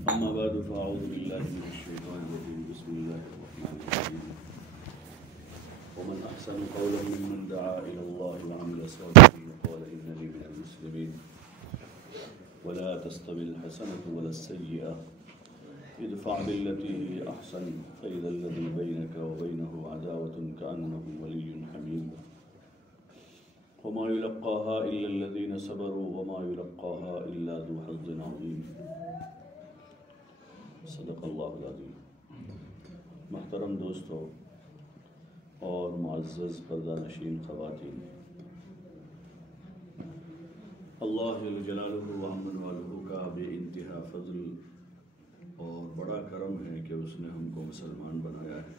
أما بعد فأعوذ بالله من الشيطان الرجيم بسم الله الرحمن الرحيم ومن أحسن قولا ممن دعا إلى الله وعمل صالحا وقال إنني من المسلمين ولا تستوي الحسنة ولا السيئة ادفع بالتي هي أحسن فإذا الذي بينك وبينه عداوة كأنه ولي حميم وما يلقاها إلا الذين صبروا وما يلقاها إلا ذو حظ عظيم صدق اللہ العظیم۔ محترم دوستو اور معزز پردہ نشین خواتین، اللہ جل جلالہ و امن والہ کا بے انتہا فضل اور بڑا کرم ہے کہ اس نے ہم کو مسلمان بنایا ہے۔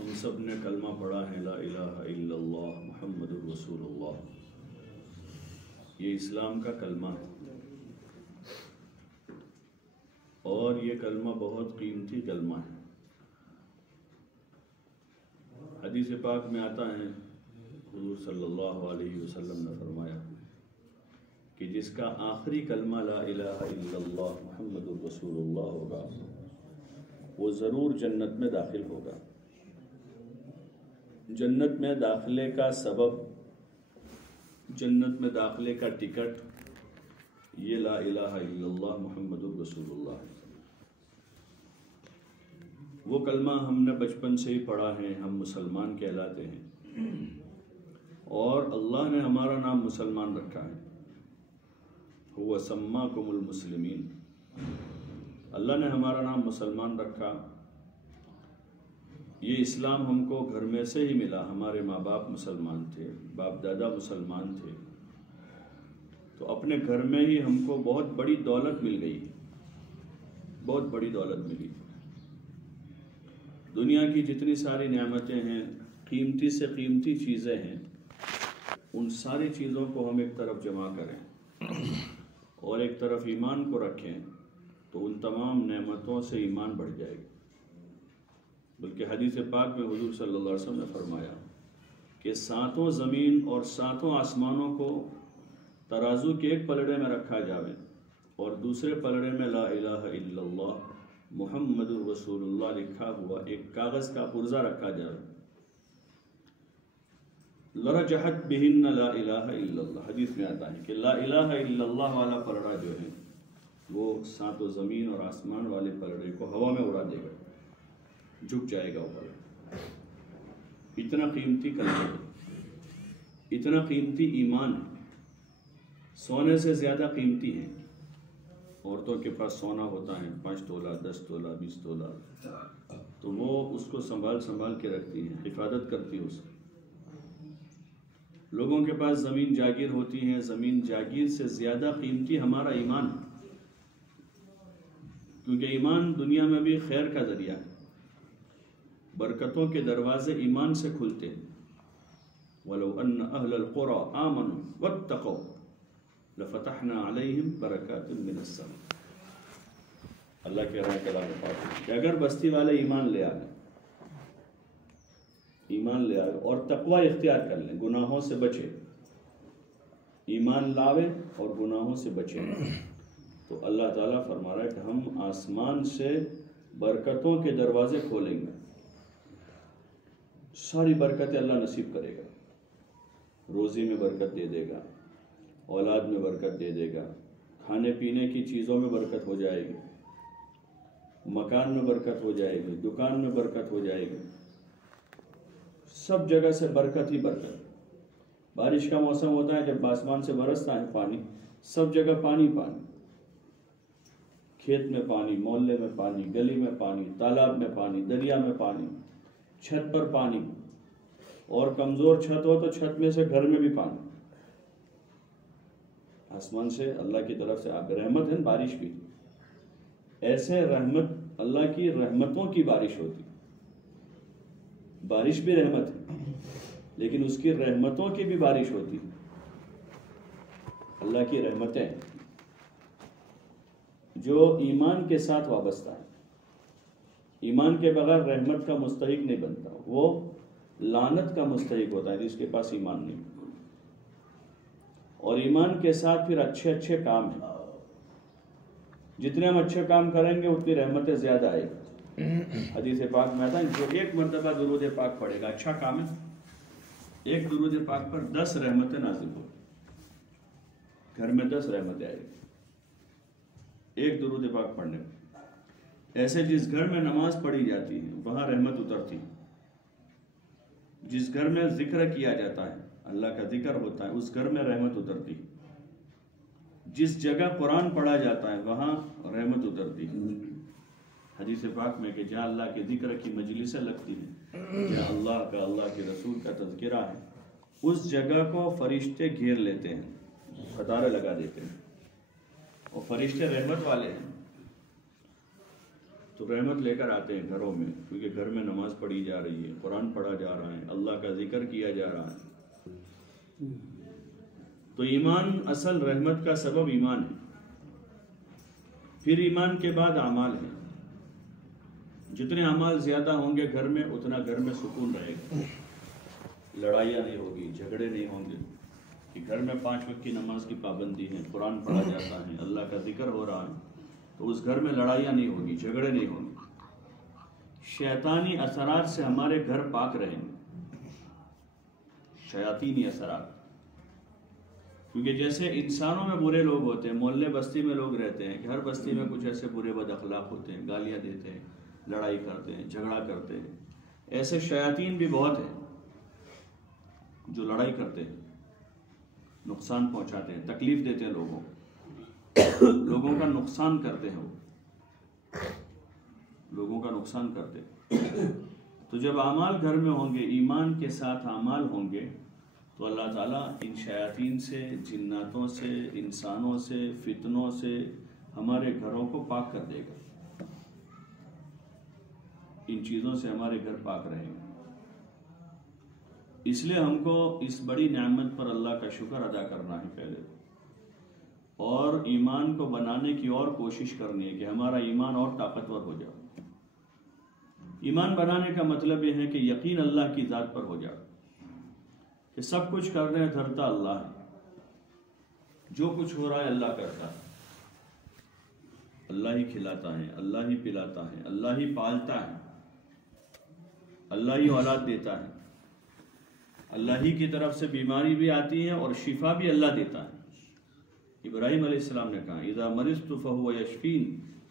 ہم سب نے کلمہ پڑھا ہے لا الہ الا اللہ محمد رسول اللہ۔ یہ اسلام کا کلمہ ہے اور یہ کلمہ بہت قیمتی کلمہ ہے۔ حدیث پاک میں آتا ہے حضور صلی اللہ علیہ وسلم نے فرمایا کہ جس کا آخری کلمہ لا الہ الا اللہ محمد رسول اللہ ہوگا وہ ضرور جنت میں داخل ہوگا۔ جنت میں داخلے کا سبب، جنت میں داخلے کا ٹکٹ یہ لا الہ الا اللہ محمد رسول اللہ ہے۔ وہ کلمہ ہم نے بچپن سے ہی پڑھا ہے، ہم مسلمان کہلاتے ہیں اور اللہ نے ہمارا نام مسلمان رکھا ہے۔ هو سماکم المسلمین، اللہ نے ہمارا نام مسلمان رکھا۔ یہ اسلام ہم کو گھر میں سے ہی ملا، ہمارے ماں باپ مسلمان تھے، باپ دادا مسلمان تھے، تو اپنے گھر میں ہی ہم کو بہت بڑی دولت مل گئی، بہت بڑی دولت ملی۔ دنیا کی جتنی ساری نعمتیں ہیں، قیمتی سے قیمتی چیزیں ہیں، ان ساری چیزوں کو ہم ایک طرف جمع کریں اور ایک طرف ایمان کو رکھیں تو ان تمام نعمتوں سے ایمان بڑھ جائے گا۔ بلکہ حدیث پاک میں حضور صلی اللہ علیہ وسلم نے فرمایا کہ ساتوں زمین اور ساتوں آسمانوں کو ترازو کے ایک پلڑے میں رکھا جاوے اور دوسرے پلڑے میں لا الہ الا اللہ محمد رسول اللہ لکھا ہوا ایک کاغذ کا پرزہ رکھا جاوے، لرجحت بہن لا الہ الا اللہ۔ حدیث میں آتا ہے کہ لا الہ الا اللہ والا پلڑا جو ہے وہ ساتوں زمین اور آسمان والے پلڑے کو ہوا میں اڑا دے گا، جھک جائے گا اوپر۔ اتنا قیمتی کلمہ، اتنا قیمتی ایمان سونے سے زیادہ قیمتی ہے۔ عورتوں کے پاس سونا ہوتا ہے 5 تولہ 10 تولہ 20 تولہ، تو وہ اس کو سنبھال کے رکھتی ہیں، حفاظت کرتی ہیں اس کی۔ لوگوں کے پاس زمین جاگیر ہوتی ہیں، زمین جاگیر سے زیادہ قیمتی ہمارا ایمان، کیونکہ ایمان دنیا میں بھی خیر کا ذریعہ ہے۔ برکتوں کے دروازے ایمان سے کھلتے ہیں۔ وَلَوْ أَنَّ أَهْلَ الْقُرَىٰ آمَنُوا وَاتَّقَوْا لَفَتَحْنَا عَلَيْهِمْ بَرَكَاتٍ مِّنَ السَّمَاءِ۔ اللہ کہہ رہا ہے کلام پاک کہ اگر بستی والے ایمان لے آئے اور تقوی اختیار کر لیں، گناہوں سے بچے، ایمان لاوے اور گناہوں سے بچے، تو اللہ تعالیٰ فرما رہا ہے کہ ہم آسمان سے برکتوں کے دروازے کھولیں گے، ساری برکتیں اللہ نصیب کرے گا۔ روزی میں برکت دے دے گا، اولاد میں برکت دے دے گا، کھانے پینے کی چیزوں میں برکت ہو جائے گی، مکان میں برکت ہو جائے گی، دکان میں برکت ہو جائے گی، سب جگہ سے برکت ہی برکت۔ بارش کا موسم ہوتا ہے جب آسمان سے برستا ہے پانی، سب جگہ پانی پانی، کھیت میں پانی، محلے میں پانی، گلی میں پانی، تالاب میں پانی، دریا میں پانی، چھت پر پانی، اور کمزور چھت ہو تو چھت میں سے گھر میں بھی پانی۔ آسمان سے اللہ کی طرف سے آپ رحمت ہے، بارش بھی ایسے رحمت، اللہ کی رحمتوں کی بارش ہوتی۔ بارش بھی رحمت ہے لیکن اس کی رحمتوں کی بھی بارش ہوتی، اللہ کی رحمتیں جو ایمان کے ساتھ وابستہ ہے۔ ایمان کے بغیر رحمت کا مستحق نہیں بنتا، وہ لعنت کا مستحق ہوتا ہے جس کے پاس ایمان نہیں۔ اور ایمان کے ساتھ پھر اچھے اچھے کام ہیں، جتنے ہم اچھے کام کریں گے اتنی رحمتیں زیادہ آئے گی۔ حدیث پاک میں آتا ہے جو ایک مرتبہ درود پاک پڑھے گا، اچھا کام ہے، ایک درود پاک پر 10 رحمتیں نازل ہو، گھر میں 10 رحمتیں آئے گی ایک درود پاک پڑھنے میں۔ ایسے جس گھر میں نماز پڑھی جاتی ہے وہاں رحمت اترتی ہے، جس گھر میں ذکر کیا جاتا ہے، اللہ کا ذکر ہوتا ہے، اس گھر میں رحمت اترتی ہے، جس جگہ قرآن پڑھا جاتا ہے وہاں رحمت اترتی ہے۔ حدیث پاک میں کہ جہاں اللہ کے ذکر کی مجلسیں لگتی ہیں، جہاں اللہ کا، اللہ کے رسول کا تذکرہ ہے، اس جگہ کو فرشتے گھیر لیتے ہیں، قطاریں لگا دیتے ہیں، اور فرشتے رحمت والے ہیں تو رحمت لے کر آتے ہیں گھروں میں، کیونکہ گھر میں نماز پڑھی جا رہی ہے، قرآن پڑھا جا رہا ہے، اللہ کا ذکر کیا جا رہا ہے۔ تو ایمان، اصل رحمت کا سبب ایمان ہے، پھر ایمان کے بعد اعمال ہے۔ جتنے اعمال زیادہ ہوں گے گھر میں اتنا گھر میں سکون رہے گا، لڑائیاں نہیں ہوگی، جھگڑے نہیں ہوں گے، کہ گھر میں 5 وقت کی نماز کی پابندی ہے، قرآن پڑھا جاتا ہے، اللہ کا ذکر ہو رہا ہے، تو اس گھر میں لڑائیاں نہیں ہوگی، جھگڑے نہیں ہوں گے۔ شیطانی اثرات سے ہمارے گھر پاک رہیں گے، شیاطینی اثرات، کیونکہ جیسے انسانوں میں برے لوگ ہوتے ہیں، محلے بستی میں لوگ رہتے ہیں کہ ہر بستی میں کچھ ایسے برے بد اخلاق ہوتے ہیں، گالیاں دیتے ہیں، لڑائی کرتے ہیں، جھگڑا کرتے ہیں، ایسے شیاطین بھی بہت ہیں جو لڑائی کرتے ہیں، نقصان پہنچاتے ہیں، تکلیف دیتے ہیں لوگوں کا نقصان کرتے ہیں، وہ لوگوں کا نقصان کرتے ہیں۔ تو جب اعمال گھر میں ہوں گے، ایمان کے ساتھ اعمال ہوں گے، تو اللہ تعالیٰ ان شیاطین سے، جناتوں سے، انسانوں سے، فتنوں سے ہمارے گھروں کو پاک کر دے گا، ان چیزوں سے ہمارے گھر پاک رہیں گے۔ اس لیے ہم کو اس بڑی نعمت پر اللہ کا شکر ادا کرنا ہے پہلے، اور ایمان کو بنانے کی اور کوشش کرنی ہے کہ ہمارا ایمان اور طاقتور ہو جائے۔ ایمان بنانے کا مطلب یہ ہے کہ یقین اللہ کی ذات پر ہو جائے کہ سب کچھ کرنے دھرتا اللہ ہے، جو کچھ ہو رہا ہے اللہ کرتا ہے، اللہ ہی کھلاتا ہے، اللہ ہی پلاتا ہے، اللہ ہی پالتا ہے، اللہ ہی اولاد دیتا ہے، اللہ ہی کی طرف سے بیماری بھی آتی ہے اور شفا بھی اللہ دیتا ہے۔ ابراہیم علیہ السلام نے کہا اذا مرضت فهو يشفين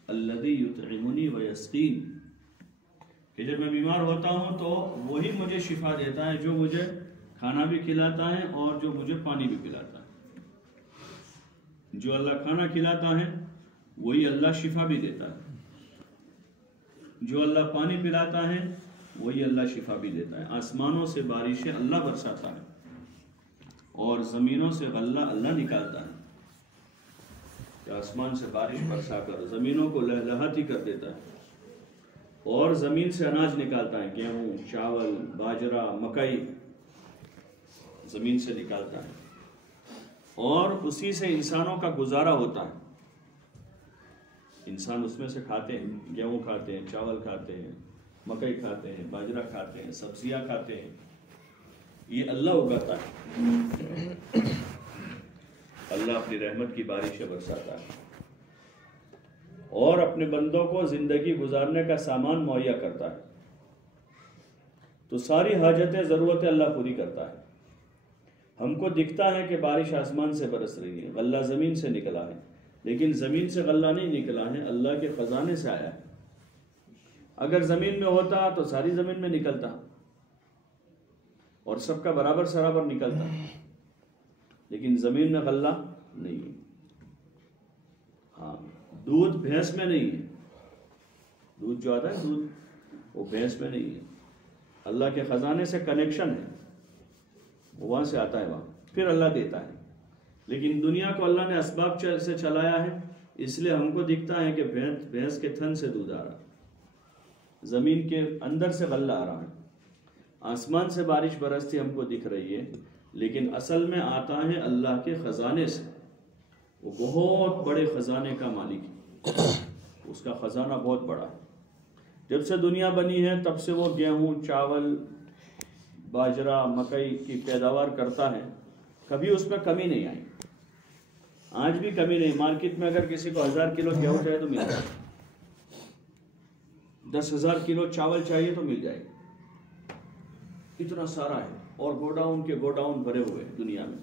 الذي يطعمني ويسقين، کہ جب میں بیمار ہوتا ہوں تو وہی مجھے شفا دیتا ہے، جو مجھے کھانا بھی کھلاتا ہے اور جو مجھے پانی بھی پلاتا ہے۔ جو اللہ کھانا کھلاتا ہے وہی اللہ شفا بھی دیتا ہے، جو اللہ پانی پلاتا ہے وہی اللہ شفا بھی دیتا ہے۔ آسمانوں سے بارشیں اللہ برساتا ہے اور زمینوں سے غلہ اللہ نکالتا ہے، کہ آسمان سے بارش برسا کر زمینوں کو لہلہاتی کر دیتا ہے، اور زمین سے اناج نکالتا ہے، گیہوں، چاول، باجرہ، مکئی زمین سے نکالتا ہے، اور اسی سے انسانوں کا گزارا ہوتا ہے۔ انسان اس میں سے کھاتے ہیں، گیہوں کھاتے ہیں، چاول کھاتے ہیں، مکئی کھاتے ہیں، باجرہ کھاتے ہیں، سبزیاں کھاتے ہیں، یہ اللہ اگاتا ہے، اللہ اپنی رحمت کی بارشیں برساتا ہے اور اپنے بندوں کو زندگی گزارنے کا سامان مہیا کرتا ہے۔ تو ساری حاجتیں، ضرورتیں اللہ پوری کرتا ہے۔ ہم کو دکھتا ہے کہ بارش آسمان سے برس رہی ہے، غلہ زمین سے نکلا ہے، لیکن زمین سے غلہ نہیں نکلا ہے، اللہ کے خزانے سے آیا ہے۔ اگر زمین میں ہوتا تو ساری زمین میں نکلتا اور سب کا برابر سرابر نکلتا، لیکن زمین میں غلہ نہیں ہے۔ ہاں، دودھ بھینس میں نہیں ہے، دودھ جو آتا ہے دودھ وہ بھینس میں نہیں ہے، اللہ کے خزانے سے کنیکشن ہے، وہاں سے آتا ہے، وہاں پھر اللہ دیتا ہے۔ لیکن دنیا کو اللہ نے اسباب سے چلایا ہے، اس لیے ہم کو دکھتا ہے کہ بھینس کے تھن سے دودھ آ رہا ہے، زمین کے اندر سے غلہ آ رہا ہے، آسمان سے بارش برستی ہم کو دکھ رہی ہے، لیکن اصل میں آتا ہے اللہ کے خزانے سے۔ وہ بہت بڑے خزانے کا مالک ہے، اس کا خزانہ بہت بڑا ہے۔ جب سے دنیا بنی ہے تب سے وہ گیہوں، چاول، باجرہ، مکئی کی پیداوار کرتا ہے، کبھی اس میں کمی نہیں آئی۔ آج بھی کمی نہیں. مارکیٹ میں اگر کسی کو 1000 کلو گیہوں چاہیے تو مل جائے, 10,000 کلو چاول چاہیے تو مل جائے, اتنا سارا ہے. اور گوڈاؤن کے گوڈاؤن بھرے ہوئے دنیا میں,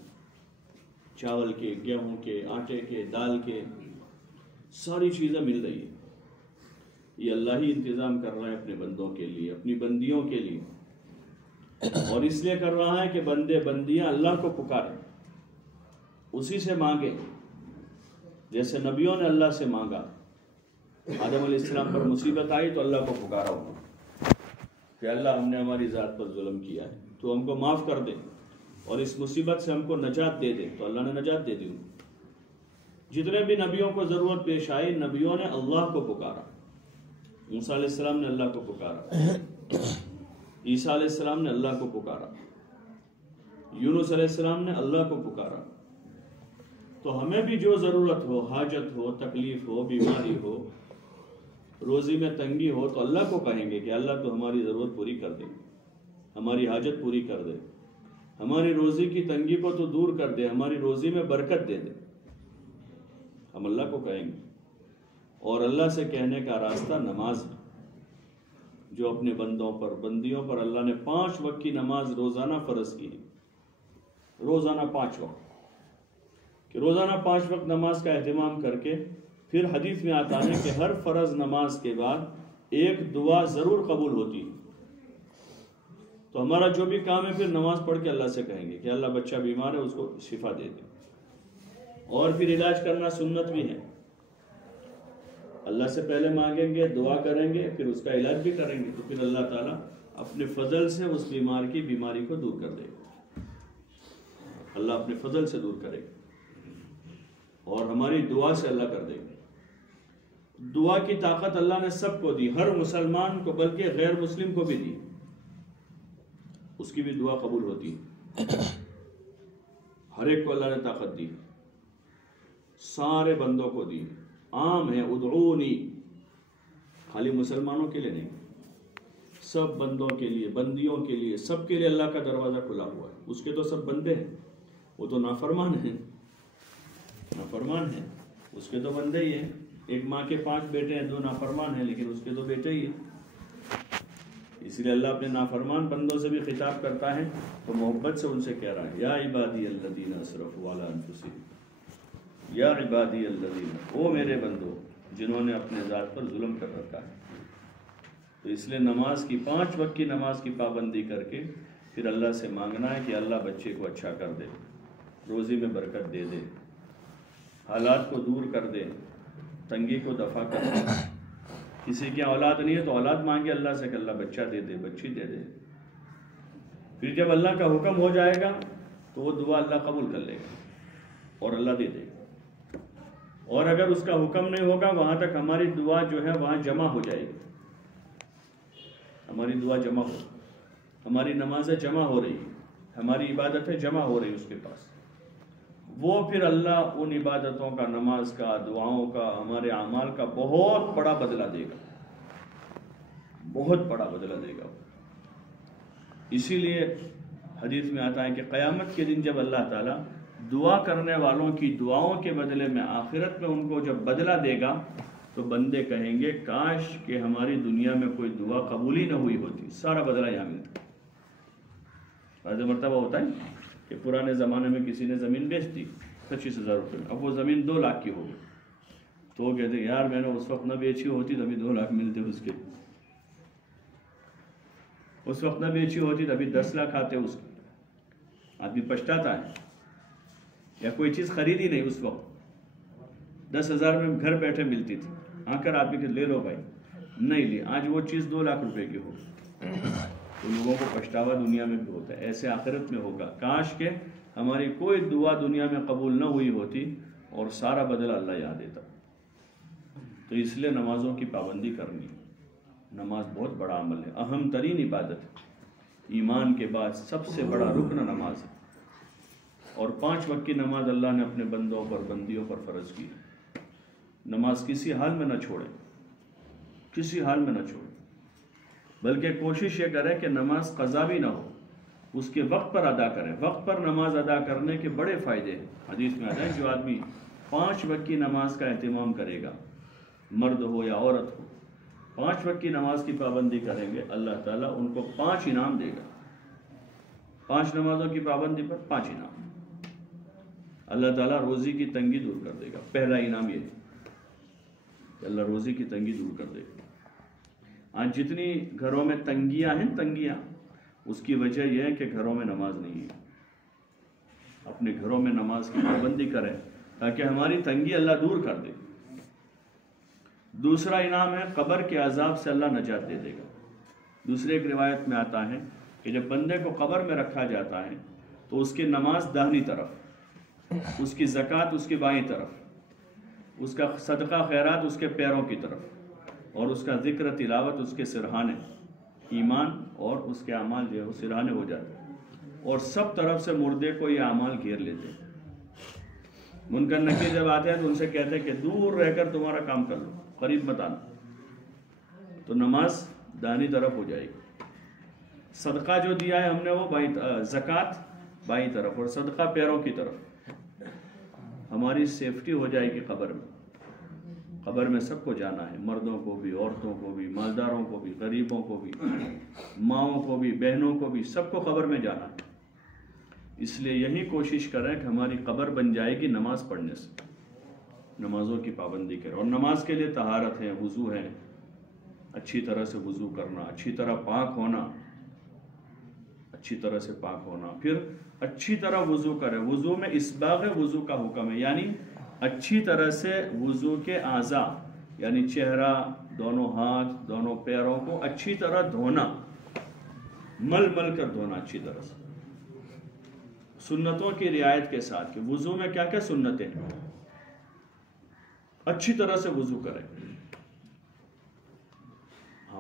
چاول کے, گیہوں کے, آٹے کے, دال کے, ساری چیزیں مل رہی ہیں. یہ اللہ ہی انتظام کر رہا ہے اپنے بندوں کے لیے, اپنی بندیوں کے لیے, اور اس لیے کر رہا ہے کہ بندے بندیاں اللہ کو پکاریں, اسی سے مانگیں. جیسے نبیوں نے اللہ سے مانگا, آدم علیہ السلام پر مصیبت آئی تو اللہ کو پکارا ہوگا کہ اللہ ہم نے ہماری ذات پر ظلم کیا ہے, تو ہم کو معاف کر دے اور اس مصیبت سے ہم کو نجات دے دے. تو اللہ نے نجات دے دی. جتنے بھی نبیوں کو ضرورت پیش آئی, نبیوں نے اللہ کو پکارا. موسیٰ علیہ السلام نے اللہ کو پکارا, عیسیٰ علیہ السلام نے اللہ کو پکارا, یونس علیہ السلام نے اللہ کو پکارا. تو ہمیں بھی جو ضرورت ہو, حاجت ہو, تکلیف ہو, بیماری ہو, روزی میں تنگی ہو, تو اللہ کو کہیں گے کہ اللہ تو ہماری ضرورت پوری کر دے, ہماری حاجت پوری کر دے, ہماری روزی کی تنگی کو تو دور کر دے, ہماری روزی میں برکت دے دے. ہم اللہ کو کہیں گے. اور اللہ سے کہنے کا راستہ نماز ہے, جو اپنے بندوں پر, بندیوں پر اللہ نے 5 وقت کی نماز روزانہ فرض کی ہے. روزانہ 5 وقت, کہ روزانہ 5 وقت نماز کا اہتمام کر کے, پھر حدیث میں آتا ہے کہ ہر فرض نماز کے بعد ایک دعا ضرور قبول ہوتی ہے. تو ہمارا جو بھی کام ہے پھر نماز پڑھ کے اللہ سے کہیں گے کہ اللہ بچہ بیمار ہے, اس کو شفا دے دے. اور پھر علاج کرنا سنت بھی ہے. اللہ سے پہلے مانگیں گے, دعا کریں گے, پھر اس کا علاج بھی کریں گے, تو پھر اللہ تعالیٰ اپنے فضل سے اس بیماری کو دور کر دے گا. اللہ اپنے فضل سے دور کرے گا, اور ہماری دعا سے اللہ کر دے گا. دعا کی طاقت اللہ نے سب کو دی, ہر مسلمان کو, بلکہ غیر مسلم کو بھی دی. اس کی بھی دعا قبول ہوتی ہے. ہر ایک کو اللہ نے طاقت دی, سارے بندوں کو دی. عام ہے ادعونی, خالی مسلمانوں کے لیے نہیں, سب بندوں کے لیے, بندیوں کے لیے, سب کے لیے اللہ کا دروازہ کھلا ہوا ہے. اس کے تو سب بندے ہیں, وہ تو نافرمان ہیں, نافرمان ہیں, اس کے تو بندے ہی ہیں. ایک ماں کے 5 بیٹے ہیں, 2 نافرمان ہیں, لیکن اس کے تو بیٹے ہی ہیں. اس لیے اللہ اپنے نافرمان بندوں سے بھی خطاب کرتا ہے تو محبت سے ان سے کہہ رہا ہے, یا عبادی الذین اسرفوا علی انفسہم, یا عبادی الذین, او میرے بندو جنہوں نے اپنے ذات پر ظلم کر رکھا ہے. تو اس لیے نماز کی 5 وقت کی نماز کی پابندی کر کے پھر اللہ سے مانگنا ہے کہ اللہ بچے کو اچھا کر دے, روزی میں برکت دے دے, حالات کو دور کر دے, تنگی کو دفع کر دے. کسی کی اولاد نہیں ہے تو اولاد مانگے اللہ سے کہ اللہ بچہ دے دے, بچی دے دے. پھر جب اللہ کا حکم ہو جائے گا تو وہ دعا اللہ قبول کر لے گا اور اللہ دے دے گا. اور اگر اس کا حکم نہیں ہوگا, وہاں تک ہماری دعا جو ہے وہاں جمع ہو جائے گی. ہماری دعا جمع ہو, ہماری نمازیں جمع ہو رہی, ہماری عبادتیں جمع ہو رہی اس کے پاس. وہ پھر اللہ ان عبادتوں کا, نماز کا, دعاؤں کا, ہمارے اعمال کا بہت بڑا بدلہ دے گا, بہت بڑا بدلہ دے گا. اسی لیے حدیث میں آتا ہے کہ قیامت کے دن جب اللہ تعالیٰ دعا کرنے والوں کی دعاؤں کے بدلے میں آخرت میں ان کو جب بدلہ دے گا تو بندے کہیں گے کاش کہ ہماری دنیا میں کوئی دعا قبول ہی نہ ہوئی ہوتی, سارا بدلہ یہاں ملتا. بعض مرتبہ ہوتا ہے کہ پرانے زمانے میں کسی نے زمین بیچ دی 25,000 روپے میں, اب وہ زمین 2 لاکھ کی ہو گئی, تو وہ کہتے ہیں یار میں نے اس وقت نہ بیچی ہوتی تو ابھی 2 لاکھ ملتے, اس کے اس وقت نہ بیچی ہوتی تو ابھی 10 لاکھ آتے اس کے. آدمی پچھتاتا ہے, یا کوئی چیز خریدی نہیں اس وقت, 10,000 میں گھر بیٹھے ملتی تھی, آ کر آدمی کہ لے لو بھائی, نہیں لی, آج وہ چیز 2 لاکھ روپے کی ہو. تو لوگوں کو پچھتاوا دنیا میں بھی ہوتا ہے, ایسے آخرت میں ہوگا. کاش کہ ہماری کوئی دعا دنیا میں قبول نہ ہوئی ہوتی اور سارا بدلہ اللہ یاد دیتا. تو اس لیے نمازوں کی پابندی کرنی. نماز بہت بڑا عمل ہے, اہم ترین عبادت ہے, ایمان کے بعد سب سے بڑا رکن نماز ہے. اور 5 وقت کی نماز اللہ نے اپنے بندوں پر, بندیوں پر فرض کی. نماز کسی حال میں نہ چھوڑے, کسی حال میں نہ چھوڑے, بلکہ کوشش یہ کرے کہ نماز قضا بھی نہ ہو, اس کے وقت پر ادا کریں. وقت پر نماز ادا کرنے کے بڑے فائدے ہیں. حدیث میں آتا ہے جو آدمی 5 وقت کی نماز کا اہتمام کرے گا، مرد ہو یا عورت ہو، 5 وقت کی نماز کی پابندی کریں گے، اللہ تعالیٰ ان کو 5 انعام دے گا۔ 5 نمازوں کی پابندی پر 5 انعام۔ اللہ تعالیٰ روزی کی تنگی دور کر دے گا۔ پہلا انعام یہ ہے کہ اللہ روزی کی تنگی دور کر دے گا۔ آج جتنی گھروں میں تنگیاں ہیں، اس کی وجہ یہ ہے کہ گھروں میں نماز نہیں ہے۔ اپنے گھروں میں نماز کی پابندی کریں تاکہ ہماری تنگی اللہ دور کر دے۔ دوسرا انعام ہے قبر کے عذاب سے اللہ نجات دے دے گا۔ دوسری ایک روایت میں آتا ہے کہ جب بندے کو قبر میں رکھا جاتا ہے تو اس کی نماز داہنی طرف، اس کی زکوٰۃ اس کی بائیں طرف، اس کا صدقہ خیرات اس کے پیروں کی طرف، اور اس کا ذکر تلاوت اس کے سرہانے، ایمان اور اس کے اعمال جو ہے وہ سرہانے ہو جاتے ہیں، اور سب طرف سے مردے کو یہ اعمال گھیر لیتے ہیں۔ منکر نکیر جب آتے ہیں تو ان سے کہتے ہیں کہ دور رہ کر تمہارا کام کر لو، قریب مت آنا۔ تو نماز داہنی طرف ہو جائے گی۔ صدقہ جو دیا ہے ہم نے وہ زکوٰۃ بائیں طرف اور صدقہ پیروں کی طرف۔ ہماری سیفٹی ہو جائے گی قبر میں۔ قبر میں سب کو جانا ہے، مردوں کو بھی، عورتوں کو بھی، مالداروں کو بھی، غریبوں کو بھی، ماؤں کو بھی، بہنوں کو بھی، سب کو قبر میں جانا ہے۔ اس لیے یہی کوشش کریں کہ ہماری قبر بن جائے گی نماز پڑھنے سے۔ نمازوں کی پابندی کریں، اور نماز کے لیے طہارت ہے، وضو ہے، اچھی طرح سے وضو کرنا، اچھی طرح پاک ہونا، اچھی طرح سے پاک ہونا، پھر اچھی طرح وضو کریں۔ وضو میں اسباغ وضو کا حکم ہے، یعنی اچھی طرح سے وضو کے اعضاء یعنی چہرہ، دونوں ہاتھ، دونوں پیروں کو اچھی طرح دھونا، مل کر دھونا اچھی طرح سے، سنتوں کی رعایت کے ساتھ۔ کہ وضو میں کیا کیا سنتیں ہیں، اچھی طرح سے وضو کریں،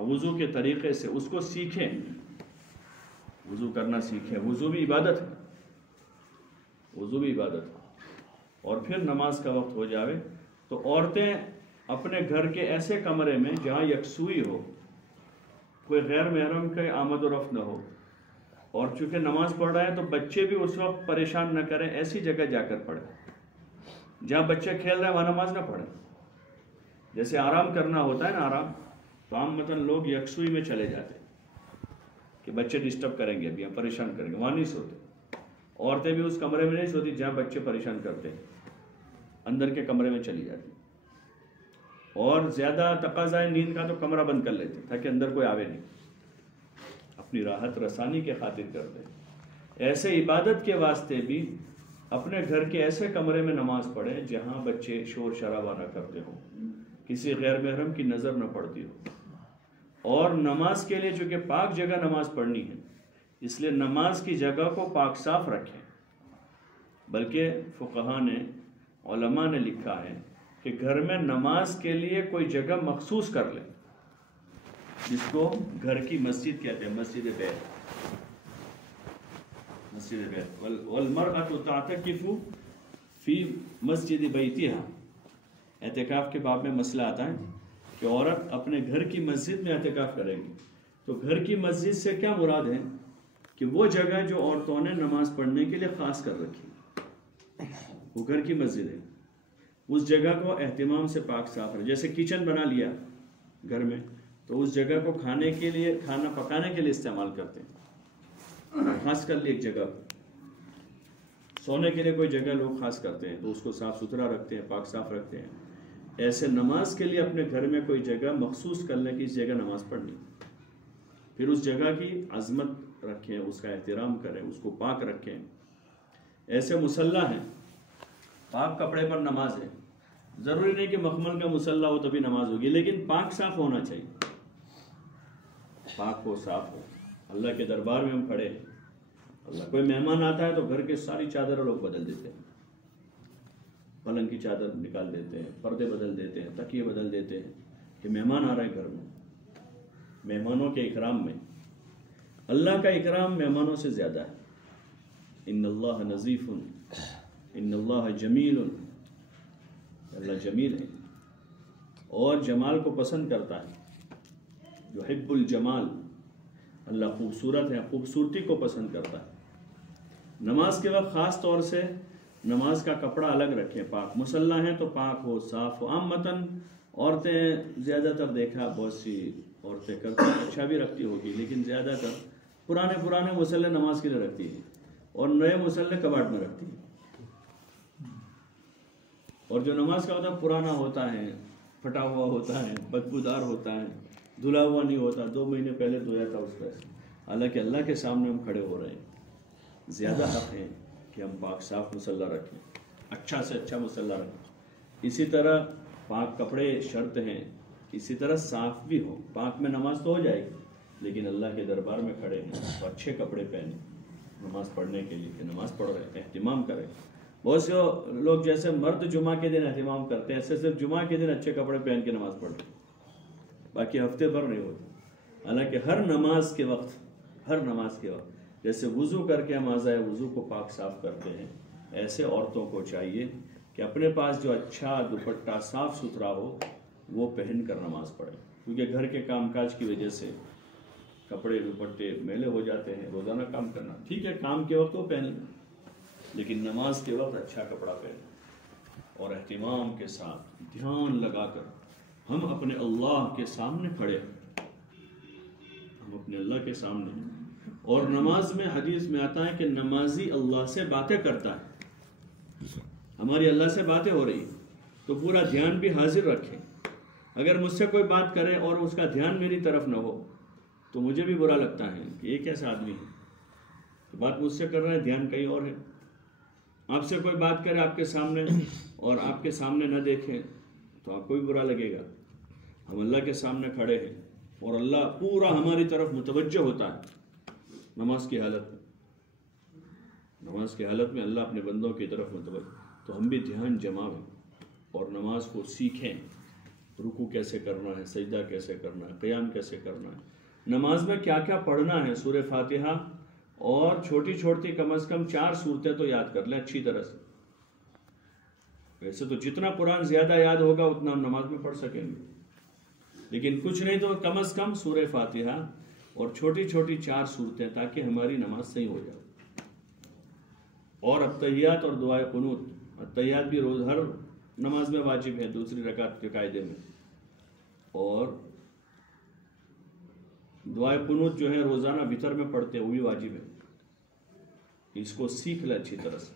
وضو کے طریقے سے اس کو سیکھیں، وضو کرنا سیکھیں۔ وضو بھی عبادت ہے، وضو بھی عبادت ہے۔ اور پھر نماز کا وقت ہو جاوے تو عورتیں اپنے گھر کے ایسے کمرے میں جہاں یکسوئی ہو، کوئی غیر محرم کے آمد و رفت نہ ہو، اور چونکہ نماز پڑھ رہا ہے تو بچے بھی اس وقت پریشان نہ کریں، ایسی جگہ جا کر پڑھیں جہاں بچے کھیل رہے ہیں، وہاں نماز نہ پڑھیں۔ جیسے آرام کرنا ہوتا ہے نا، آرام، تو عام مثلاً لوگ یکسوئی میں چلے جاتے ہیں کہ بچے ڈسٹرب کریں گے، ابھی پریشان کریں گے، وہاں نہیں سوتے۔ عورتیں بھی اس کمرے میں نہیں سوتی جہاں بچے پریشان کرتے ہیں، اندر کے کمرے میں چلی جاتی، اور زیادہ تقاضائے نیند کا تو کمرہ بند کر لیتے تاکہ اندر کوئی آوے نہیں، اپنی راحت رسانی کے خاطر کرتے ہیں۔ ایسے عبادت کے واسطے بھی اپنے گھر کے ایسے کمرے میں نماز پڑھیں جہاں بچے شور شرابہ نہ کرتے ہوں، کسی غیر محرم کی نظر نہ پڑتی ہو۔ اور نماز کے لیے چونکہ پاک جگہ نماز پڑھنی ہے، اس لیے نماز کی جگہ کو پاک صاف رکھیں۔ بلکہ فقہاء نے، علماء نے لکھا ہے کہ گھر میں نماز کے لیے کوئی جگہ مخصوص کر لیں، جس کو گھر کی مسجد کہتے ہیں، مسجد بیت، مسجد بیت۔ والمرأة تعتکف فی مسجد بیتہا۔ اعتکاف کے باب میں مسئلہ آتا ہے کہ عورت اپنے گھر کی مسجد میں اعتکاف کرے گی، تو گھر کی مسجد سے کیا مراد ہے کہ وہ جگہ جو عورتوں نے نماز پڑھنے کے لیے خاص کر رکھی، وہ گھر کی مسجد ہے، اس جگہ کو اہتمام سے پاک صاف رکھے۔ جیسے کچن بنا لیا گھر میں، تو اس جگہ کو کھانے کے لیے، کھانا پکانے کے لیے استعمال کرتے ہیں، خاص کر لی ایک جگہ۔ سونے کے لیے کوئی جگہ لوگ خاص کرتے ہیں تو اس کو صاف ستھرا رکھتے ہیں، پاک صاف رکھتے ہیں۔ ایسے نماز کے لیے اپنے گھر میں کوئی جگہ مخصوص کر لیں کہ اس جگہ نماز پڑھنی، پھر اس جگہ کی عظمت رکھیں، اس کا احترام کریں، اس کو پاک رکھیں۔ ایسے مصلی ہیں، پاک کپڑے پر نماز ہے، ضروری نہیں کہ مخمل کا مصلی ہو تبھی نماز ہوگی، لیکن پاک صاف ہونا چاہیے، پاک ہو، صاف ہو۔ اللہ کے دربار میں ہم کھڑے ہیں، اللہ، کوئی مہمان آتا ہے تو گھر کے ساری چادریں لوگ بدل دیتے ہیں، پلنگ کی چادر نکال دیتے ہیں، پردے بدل دیتے ہیں، تکیے بدل دیتے ہیں کہ مہمان آ رہے ہیں گھر میں۔ مہمانوں کے اکرام میں اللہ کا اکرام مہمانوں سے زیادہ ہے۔ ان اللہ نظیف، ان اللہ جمیل، اللہ جمیل ہے اور جمال کو پسند کرتا ہے، یحب الجمال، اللہ خوبصورت ہے، خوبصورتی کو پسند کرتا ہے۔ نماز کے وقت خاص طور سے نماز کا کپڑا الگ رکھیں، پاک مصلی ہیں تو پاک ہو، صاف ہو۔ عامتاً عورتیں زیادہ تر دیکھا بہت سی عورتیں کرتی ہیں، اچھا بھی رکھتی ہوگی، لیکن زیادہ تر پرانے مصلی نماز کے لیے رکھتی ہیں اور نئے مصلی کباڑ میں رکھتی ہیں۔ اور جو نماز کا ہوتا ہے پرانا ہوتا ہے، پھٹا ہوا ہوتا ہے، بدبودار ہوتا ہے، دھلا ہوا نہیں ہوتا، 2 مہینے پہلے دھویا تھا اس کا، حالانکہ اللہ کے سامنے ہم کھڑے ہو رہے ہیں، زیادہ حق ہے کہ ہم پاک صاف مصلی رکھیں، اچھا سے اچھا مصلی رکھیں۔ اسی طرح پاک کپڑے شرط ہیں، اسی طرح صاف بھی ہو۔ پاک میں نماز تو ہو جائے گی، لیکن اللہ کے دربار میں کھڑے ہیں تو اچھے کپڑے پہنیں نماز پڑھنے کے لیے، کہ نماز پڑھ رہے ہیں، اہتمام کریں۔ بہت سے لوگ جیسے مرد جمعہ کے دن اہتمام کرتے ہیں، ایسے صرف جمعہ کے دن اچھے کپڑے پہن کے نماز پڑھتے ہیں، باقی ہفتے بھر نہیں ہوتے۔ حالانکہ ہر نماز کے وقت جیسے وضو کر کے ہم اعضائے وضو کو پاک صاف کرتے ہیں، ایسے عورتوں کو چاہیے کہ اپنے پاس جو اچھا دوپٹہ صاف ستھرا ہو وہ پہن کر نماز پڑھیں، کیونکہ گھر کے کام کاج کی وجہ سے کپڑے دوپٹے میلے ہو جاتے ہیں۔ روزانہ کام کرنا ٹھیک ہے، کام کے وقت وہ پہن لیں، لیکن نماز کے وقت اچھا کپڑا پہنیں اور اہتمام کے ساتھ دھیان لگا کر ہم اپنے اللہ کے سامنے کھڑے ہیں، ہم اپنے اللہ کے سامنے ہیں۔ اور نماز میں حدیث میں آتا ہے کہ نمازی اللہ سے باتیں کرتا ہے، ہماری اللہ سے باتیں ہو رہی تو پورا دھیان بھی حاضر رکھیں۔ اگر مجھ سے کوئی بات کرے اور اس کا دھیان میری طرف نہ ہو تو مجھے بھی برا لگتا ہے کہ یہ کیسا آدمی ہے، بات مجھ سے کر رہا ہے، دھیان کہیں اور ہے۔ آپ سے کوئی بات کرے آپ کے سامنے اور آپ کے سامنے نہ دیکھیں تو آپ کو بھی برا لگے گا۔ ہم اللہ کے سامنے کھڑے ہیں اور اللہ پورا ہماری طرف متوجہ ہوتا ہے نماز کی حالت میں اللہ اپنے بندوں کی طرف متوجہ، تو ہم بھی دھیان جمائیں اور نماز کو سیکھیں، رکوع کیسے کرنا ہے، سجدہ کیسے کرنا ہے، قیام کیسے کرنا ہے، نماز میں کیا کیا پڑھنا ہے۔ سورہ فاتحہ اور چھوٹی کم از کم 4 سورتیں تو یاد کر لیں اچھی طرح سے۔ ویسے تو جتنا قرآن زیادہ یاد ہوگا اتنا ہم نماز میں پڑھ سکیں گے، لیکن کچھ نہیں تو کم از کم سورہ فاتحہ اور چھوٹی 4 سورتیں، تاکہ ہماری نماز صحیح ہو جائے۔ اور اتحیات اور دعائے قنوت، اتحیات بھی روز ہر نماز میں واجب ہے، دوسری رکعت کے قاعدے میں، اور دعائے قنوت جو ہے روزانہ وتر میں پڑھتے ہیں وہ بھی واجب ہے۔ اس کو سیکھ لے اچھی طرح سے۔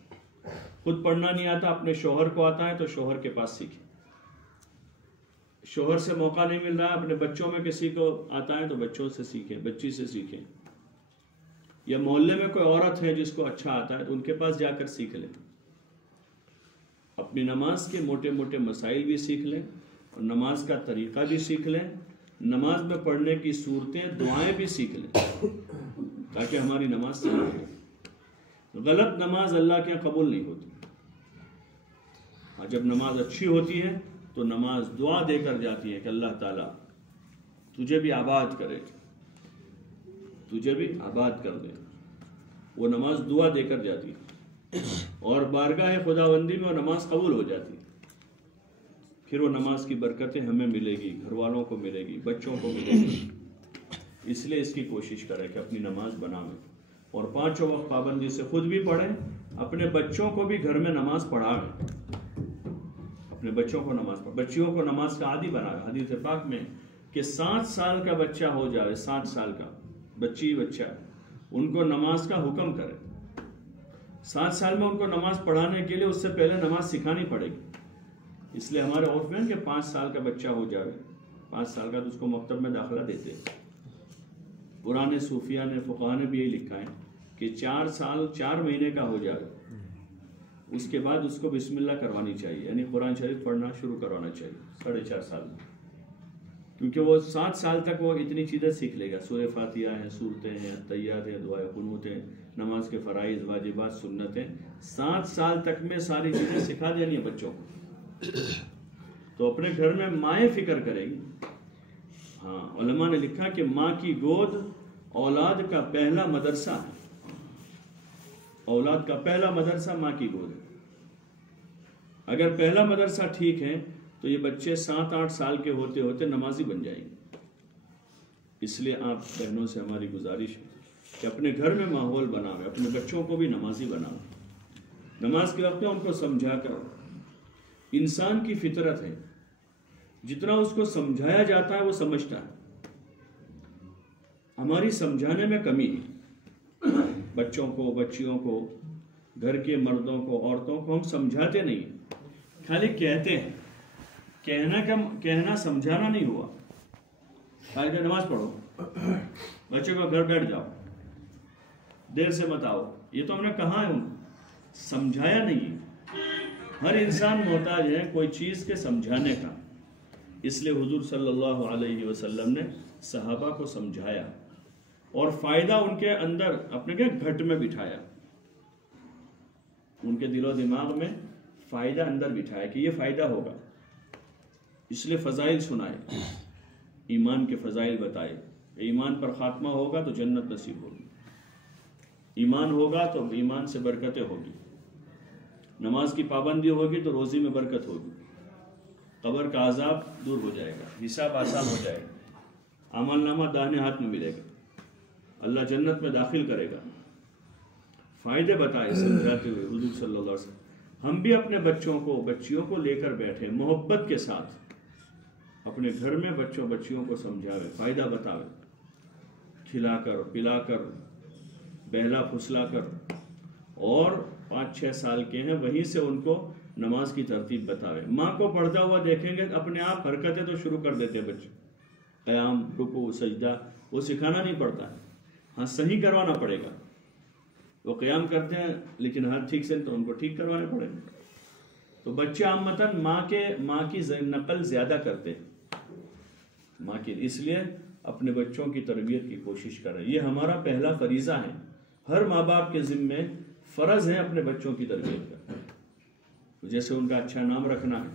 خود پڑھنا نہیں آتا، اپنے شوہر کو آتا ہے تو شوہر کے پاس سیکھیں۔ شوہر سے موقع نہیں مل رہا، اپنے بچوں میں کسی کو آتا ہے تو بچوں سے سیکھیں، بچی سے سیکھیں، یا محلے میں کوئی عورت ہے جس کو اچھا آتا ہے تو ان کے پاس جا کر سیکھ لیں۔ اپنی نماز کے موٹے مسائل بھی سیکھ لیں اور نماز کا طریقہ بھی سیکھ لیں، نماز میں پڑھنے کی صورتیں، دعائیں بھی سیکھ لیں، تاکہ ہماری نماز صحیح ہو۔ غلط نماز اللہ کے قبول نہیں ہوتی، اور جب نماز اچھی ہوتی ہے تو نماز دعا دے کر جاتی ہے کہ اللہ تعالیٰ تجھے بھی آباد کرے، تجھے بھی آباد کر دے۔ وہ نماز دعا دے کر جاتی ہے اور بارگاہ خداوندی میں وہ نماز قبول ہو جاتی ہے۔ پھر وہ نماز کی برکتیں ہمیں ملے گی، گھر والوں کو ملے گی، بچوں کو ملے گی۔ اس لیے اس کی کوشش کریں کہ اپنی نماز بنائیں اور 5 وقت پابندی سے خود بھی پڑھیں، اپنے بچوں کو بھی گھر میں نماز پڑھائیں، اپنے بچوں کو نماز بچیوں کو نماز کا عادی بنائیں۔ حدیث پاک میں کہ 7 سال کا بچہ ہو جائے، 7 سال کا بچہ، ان کو نماز کا حکم کرے۔ 7 سال میں ان کو نماز پڑھانے کے لیے اس سے پہلے نماز سکھانی پڑے گی۔ اس لیے ہمارے عرف میں کہ 5 سال کا بچہ ہو جائے، 5 سال کا تو اس کو مکتب میں داخلہ دیتے ہیں۔ پرانے صوفیہ نے، فقہاء نے بھی یہی لکھا ہے کہ 4 سال 4 مہینے کا ہو جائے، اس کے بعد اس کو بسم اللہ کروانی چاہیے، یعنی قرآن شریف پڑھنا شروع کروانا چاہیے 4.5 سال میں، کیونکہ وہ 7 سال تک وہ اتنی چیزیں سیکھ لے گا۔ سورہ فاتحہ ہے، سورتیں ہیں، اتحیات ہیں، دعائے قنوت ہیں، نماز کے فرائض، واجبات، سنتیں، 7 سال تک میں ساری چیزیں سکھا دینی ہیں بچوں کو۔ تو اپنے گھر میں مائیں فکر کرے گی۔ ہاں، علماء نے لکھا کہ ماں کی گود اولاد کا پہلا مدرسہ ہے، اولاد کا پہلا مدرسہ ماں کی گود ہے۔ اگر پہلا مدرسہ ٹھیک ہے تو یہ بچے 7-8 سال کے ہوتے ہوتے نمازی بن جائیں گے۔ اس لیے آپ بہنوں سے ہماری گزارش ہے کہ اپنے گھر میں ماحول بنائیں، اپنے بچوں کو بھی نمازی بنائیں۔ نماز کے وقت میں ان کو سمجھا کر، انسان کی فطرت ہے، جتنا اس کو سمجھایا جاتا ہے وہ سمجھتا ہے، ہماری سمجھانے میں کمی ہے۔ بچوں کو، بچیوں کو، گھر کے مردوں کو، عورتوں کو ہم سمجھاتے نہیں، خالی کہتے ہیں۔ کہنا سمجھانا نہیں ہوا۔ خالی کہ نماز پڑھو، بچوں کو گھر بیٹھ جاؤ، دیر سے مت آؤ، یہ تو ہم نے کہا ہے، ان سمجھایا نہیں۔ ہر انسان محتاج ہے کوئی چیز کے سمجھانے کا، اس لیے حضور صلی اللہ علیہ وسلم نے صحابہ کو سمجھایا اور فائدہ ان کے اندر اپنے کے گھٹ میں بٹھایا، ان کے دل و دماغ میں فائدہ اندر بٹھایا کہ یہ فائدہ ہوگا، اس لیے فضائل سنائے، ایمان کے فضائل بتائے۔ ایمان پر خاتمہ ہوگا تو جنت نصیب ہوگی، ایمان ہوگا تو ایمان سے برکتیں ہوگی، نماز کی پابندی ہوگی تو روزی میں برکت ہوگی، قبر کا عذاب دور ہو جائے گا، حساب آسان ہو جائے گا، عمل نامہ داہنے ہاتھ میں ملے گا، اللہ جنت میں داخل کرے گا۔ فائدے بتائے سمجھاتے ہوئے حضور صلی اللہ علیہ وسلم۔ ہم بھی اپنے بچوں کو، بچیوں کو لے کر بیٹھے محبت کے ساتھ اپنے گھر میں بچوں بچیوں کو سمجھاوے، فائدہ بتاوے، کھلا کر پلا کر بہلا پھسلا کر، اور 5-6 سال کے ہیں وہیں سے ان کو نماز کی ترتیب بتاوے۔ ماں کو پڑھتا ہوا دیکھیں گے اپنے آپ حرکتیں تو شروع کر دیتے بچے، قیام، رکوع، سجدہ، وہ سکھانا نہیں پڑتا ہے، ہاں صحیح کروانا پڑے گا۔ وہ قیام کرتے ہیں لیکن ہاتھ ٹھیک سے تو ان کو ٹھیک کروانے پڑے گا۔ تو بچے عامتاً ماں کی نقل زیادہ کرتے ہیں، ماں کی، اس لیے اپنے بچوں کی تربیت کی کوشش کریں، یہ ہمارا پہلا فریضہ ہے۔ ہر ماں باپ کے ذمے فرض ہے اپنے بچوں کی تربیت کا، جیسے ان کا اچھا نام رکھنا ہے،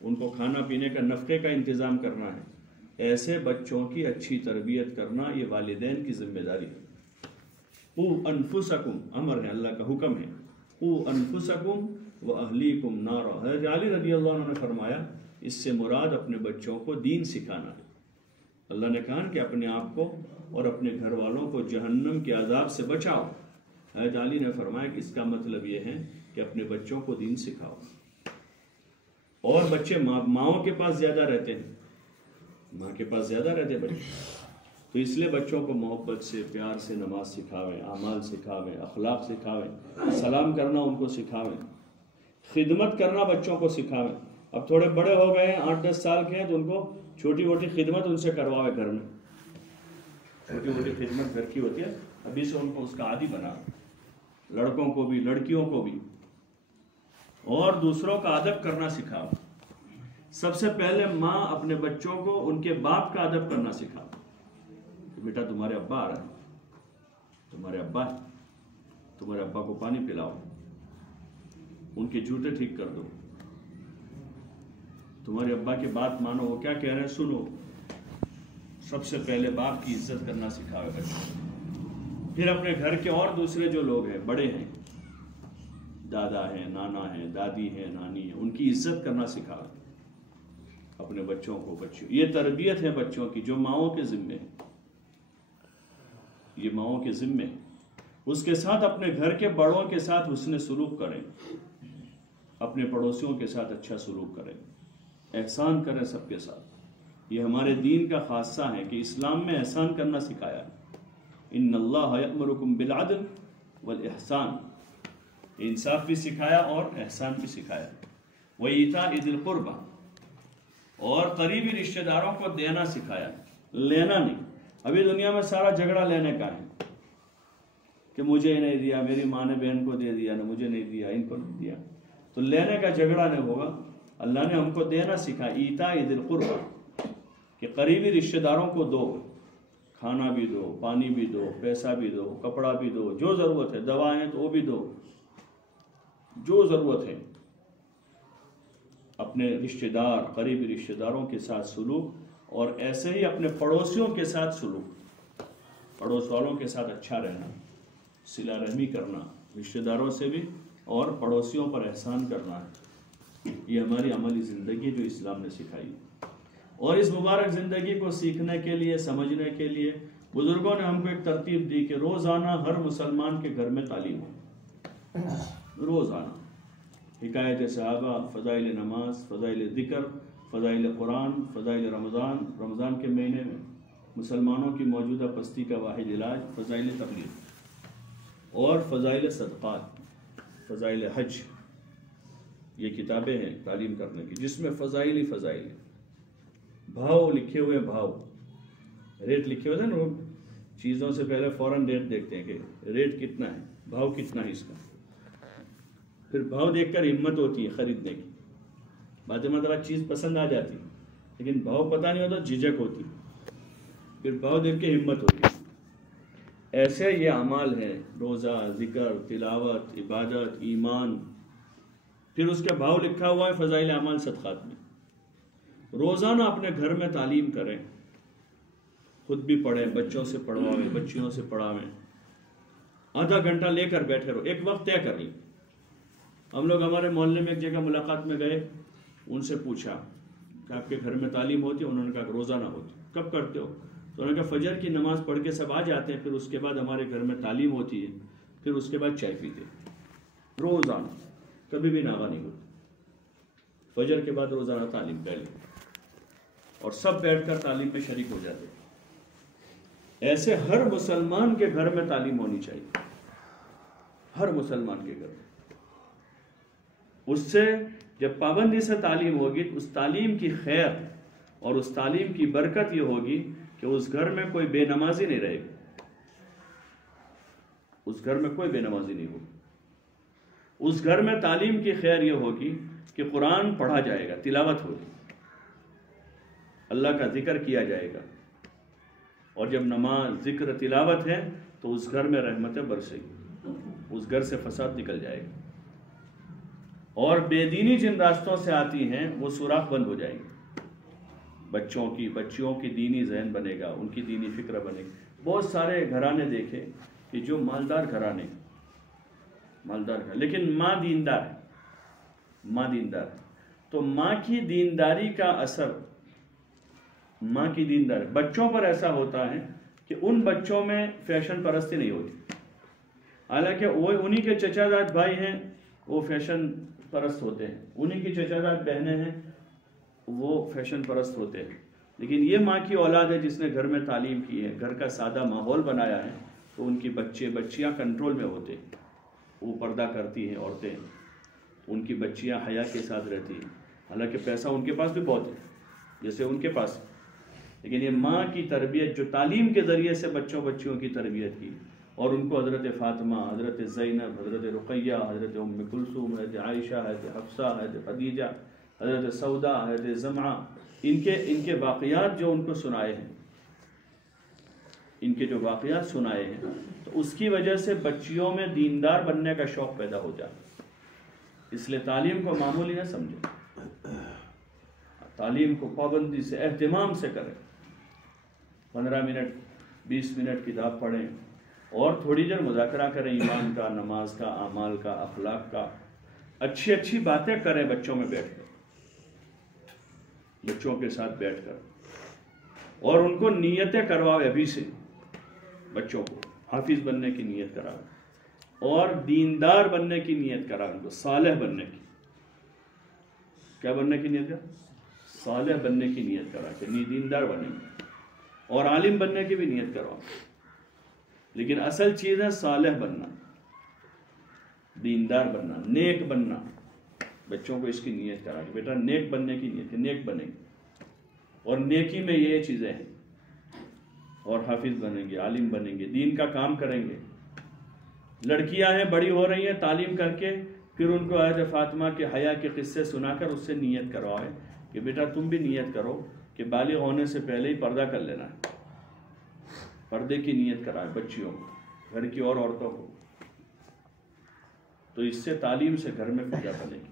ان کو کھانا پینے کا نفقے کا انتظام کرنا ہے، ایسے بچوں کی اچھی تربیت کرنا یہ والدین کی ذمہ داری ہے۔ قُوا أَنفُسَكُمْ، امر ہے، اللہ کا حکم ہے، قُوا أَنفُسَكُمْ وَأَهْلِيكُمْ نَارًا۔ حضرت علی رضی اللہ عنہ نے فرمایا اس سے مراد اپنے بچوں کو دین سکھانا ہے۔ اللہ نے کہا کہ اپنے آپ کو اور اپنے گھر والوں کو جہنم کے عذاب سے بچاؤ۔ حضرت علی نے فرمایا کہ اس کا مطلب یہ ہے کہ اپنے بچوں کو دین سکھاؤ۔ اور بچے ماؤں کے پاس زیادہ رہتے ہیں، ماں کے پاس زیادہ رہتے بچے، تو اس لیے بچوں کو محبت سے، پیار سے نماز سکھاویں، اعمال سکھاویں، اخلاق سکھاویں، سلام کرنا ان کو سکھاویں، خدمت کرنا بچوں کو سکھاویں۔ اب تھوڑے بڑے ہو گئے ہیں، 8-10 سال کے ہیں، تو ان کو چھوٹی موٹی خدمت ان سے کرواوے، گھر میں چھوٹی موٹی خدمت گھر کی ہوتی ہے، ابھی سے ان کو اس کا عادی بنا، لڑکوں کو بھی لڑکیوں کو بھی، اور دوسروں کا ادب کرنا سکھاؤ۔ سب سے پہلے ماں اپنے بچوں کو ان کے باپ کا ادب کرنا سکھاؤ، بیٹا تمہارے ابا آ رہے ہیں، تمہارے ابا ہے، تمہارے ابا کو پانی پلاؤ، ان کے جوتے ٹھیک کر دو، تمہارے ابا کی بات مانو، وہ کیا کہہ رہے ہیں سنو۔ سب سے پہلے باپ کی عزت کرنا سکھاوے بچے، پھر اپنے گھر کے اور دوسرے جو لوگ ہیں، بڑے ہیں، دادا ہیں، نانا ہیں، دادی ہیں، نانی ہیں، ان کی عزت کرنا سکھاوے اپنے بچوں کو، بچوں، یہ تربیت ہے بچوں کی جو ماؤں کے ذمے ہے، یہ ماؤں کے ذمے۔ اس کے ساتھ اپنے گھر کے بڑوں کے ساتھ حسن سلوک کریں، اپنے پڑوسیوں کے ساتھ اچھا سلوک کریں، احسان کریں سب کے ساتھ۔ یہ ہمارے دین کا خاصہ ہے کہ اسلام میں احسان کرنا سکھایا ہے۔ ان اللہ یأمرکم بالعدل والاحسان، انصاف بھی سکھایا اور احسان بھی سکھایا، وَإِيتَاءِ ذِي الْقُرْبَى، اور قریبی رشتہ داروں کو دینا سکھایا، لینا نہیں۔ ابھی دنیا میں سارا جھگڑا لینے کا ہے کہ مجھے نہیں دیا، میری ماں نے بہن کو دے دیا، نہ مجھے نہیں دیا، ان کو نہیں دیا، تو لینے کا جھگڑا نہیں ہوگا۔ اللہ نے ہم کو دینا سکھا، ایتاء ذی القربى، کہ قریبی رشتہ داروں کو دو، کھانا بھی دو، پانی بھی دو، پیسہ بھی دو، کپڑا بھی دو، جو ضرورت ہے، دوائیں تو وہ بھی دو، جو ضرورت ہے۔ اپنے رشتہ دار، قریبی رشتہ داروں کے ساتھ سلوک، اور ایسے ہی اپنے پڑوسیوں کے ساتھ سلوک، پڑوس والوں کے ساتھ اچھا رہنا، صلہ رحمی کرنا، رشتہ داروں سے بھی اور پڑوسیوں پر احسان کرنا ہے۔ یہ ہماری عملی زندگی جو اسلام نے سکھائی، اور اس مبارک زندگی کو سیکھنے کے لیے، سمجھنے کے لیے بزرگوں نے ہم کو ایک ترتیب دی کہ روزانہ ہر مسلمان کے گھر میں تعلیم ہو، روزانہ حکایت صحابہ، فضائل نماز، فضائل ذکر، فضائل قرآن، فضائل رمضان، رمضان کے مہینے میں مسلمانوں کی موجودہ پستی کا واحد علاج، فضائل تبلیغ اور فضائل صدقات، فضائل حج، یہ کتابیں ہیں تعلیم کرنے کی جس میں فضائل ہی فضائل ہیں۔ بھاؤ لکھے ہوئے، بھاؤ ریٹ لکھے ہوئے نا، لوگ چیزوں سے پہلے فوراً ریٹ دیکھتے ہیں کہ ریٹ کتنا ہے، بھاؤ کتنا ہے اس کا، پھر بھاؤ دیکھ کر ہمت ہوتی ہے خریدنے کی۔ بعض مرتبہ چیز پسند آ جاتی لیکن بھاؤ پتہ نہیں ہوتا، جھجک ہوتی، پھر بھاؤ دیکھ کے ہمت ہوتی۔ ایسے یہ اعمال ہیں، روزہ، ذکر، تلاوت، عبادت، ایمان، پھر اس کے بھاؤ لکھا ہوا ہے فضائل اعمال صدقات میں۔ روزانہ اپنے گھر میں تعلیم کریں، خود بھی پڑھیں، بچوں سے پڑھواویں، بچیوں سے پڑھاویں، آدھا گھنٹہ لے کر بیٹھے رہو، ایک وقت طے کر لیں۔ ہم لوگ ہمارے محلے میں ایک جگہ ملاقات میں گئے، ان سے پوچھا کہ آپ کے گھر میں تعلیم ہوتی ہے؟ انہوں نے کہا کہ روزانہ ہوتی۔ کب کرتے ہو؟ تو انہوں نے کہا فجر کی نماز پڑھ کے سب آ جاتے ہیں، پھر اس کے بعد ہمارے گھر میں تعلیم ہوتی ہے، پھر اس کے بعد چائے پیتے ہیں۔ روزانہ کبھی بھی ناغہ نہیں ہوتی، فجر کے بعد روزانہ تعلیم پہلے، اور سب بیٹھ کر تعلیم میں شریک ہو جاتے ہیں۔ ایسے ہر مسلمان کے گھر میں تعلیم ہونی چاہیے، ہر مسلمان کے گھر میں۔ اس سے جب پابندی سے تعلیم ہوگی تو اس تعلیم کی خیر اور اس تعلیم کی برکت یہ ہوگی کہ اس گھر میں کوئی بے نمازی نہیں رہے گی، اس گھر میں کوئی بے نمازی نہیں ہوگی۔ اس گھر میں تعلیم کی خیر یہ ہوگی کہ قرآن پڑھا جائے گا، تلاوت ہوگی، اللہ کا ذکر کیا جائے گا، اور جب نماز، ذکر، تلاوت ہے تو اس گھر میں رحمتیں برسے گی، اس گھر سے فساد نکل جائے گا، اور بے دینی جن راستوں سے آتی ہیں وہ سوراخ بند ہو جائیں گے۔ بچیوں کی دینی ذہن بنے گا، ان کی دینی فکر بنے گی۔ بہت سارے گھرانے دیکھے کہ جو مالدار گھرانے، لیکن ماں دیندار ہے، تو ماں کی دینداری کا اثر، ماں کی دینداری بچوں پر ایسا ہوتا ہے کہ ان بچوں میں فیشن پرستی نہیں ہوتی، حالانکہ وہ انہی کے چچا زاد بھائی ہیں وہ فیشن پرست ہوتے ہیں، انہی کی چچا زاد بہنیں ہیں وہ فیشن پرست ہوتے ہیں، لیکن یہ ماں کی اولاد ہے جس نے گھر میں تعلیم کی ہے، گھر کا سادہ ماحول بنایا ہے، تو ان کی بچیاں کنٹرول میں ہوتے ہیں، وہ پردہ کرتی ہیں عورتیں، ان کی بچیاں حیا کے ساتھ رہتی ہیں، حالانکہ پیسہ ان کے پاس بھی بہت ہے جیسے ان کے پاس، لیکن یہ ماں کی تربیت جو تعلیم کے ذریعے سے بچیوں کی تربیت کی، اور ان کو حضرت فاطمہ، حضرت زینب، حضرت رقیہ، حضرت ام کلثوم، حضرت عائشہ، حضرت حفصہ، حضرت خدیجہ، حضرت سودا، حضرت زمعہ، ان کے واقعات جو ان کو سنائے ہیں، ان کے جو واقعات سنائے ہیں، تو اس کی وجہ سے بچیوں میں دیندار بننے کا شوق پیدا ہو جاتا۔ اس لیے تعلیم کو معمولی نہ سمجھیں، تعلیم کو پابندی سے، اہتمام سے کریں، 15 منٹ 20 منٹ کتاب پڑھیں، اور تھوڑی دیر مذاکرہ کریں، ایمان کا، نماز کا، اعمال کا، اخلاق کا، اچھی باتیں کریں بچوں میں بیٹھ کر، بچوں کے ساتھ بیٹھ کر، اور ان کو نیتیں کرواؤ ابھی سے، بچوں کو حافظ بننے کی نیت کراؤ، اور دیندار بننے کی نیت کراؤ، ان کو صالح بننے کی، کیا بننے کی نیت کراؤ؟ صالح بننے کی نیت کراؤ کہ دیندار بنیں گے، اور عالم بننے کی بھی نیت کراؤ، لیکن اصل چیز ہے صالح بننا، دیندار بننا، نیک بننا۔ بچوں کو اس کی نیت کرا کہ بیٹا نیک بننے کی نیت ہے، نیک بنیں گے، اور نیکی میں یہ چیزیں ہیں، اور حافظ بنیں گے، عالم بنیں گے، دین کا کام کریں گے۔ لڑکیاں ہیں بڑی ہو رہی ہیں تعلیم کر کے، پھر ان کو حضرت فاطمہ کے حیا کے قصے سنا کر اس سے نیت کروائے کہ بیٹا تم بھی نیت کرو کہ بالغ ہونے سے پہلے ہی پردہ کر لینا ہے، پردے کی نیت کرائے بچیوں کو، گھر کی اور عورتوں کو، تو اس سے تعلیم سے گھر میں فائدہ بنے گی۔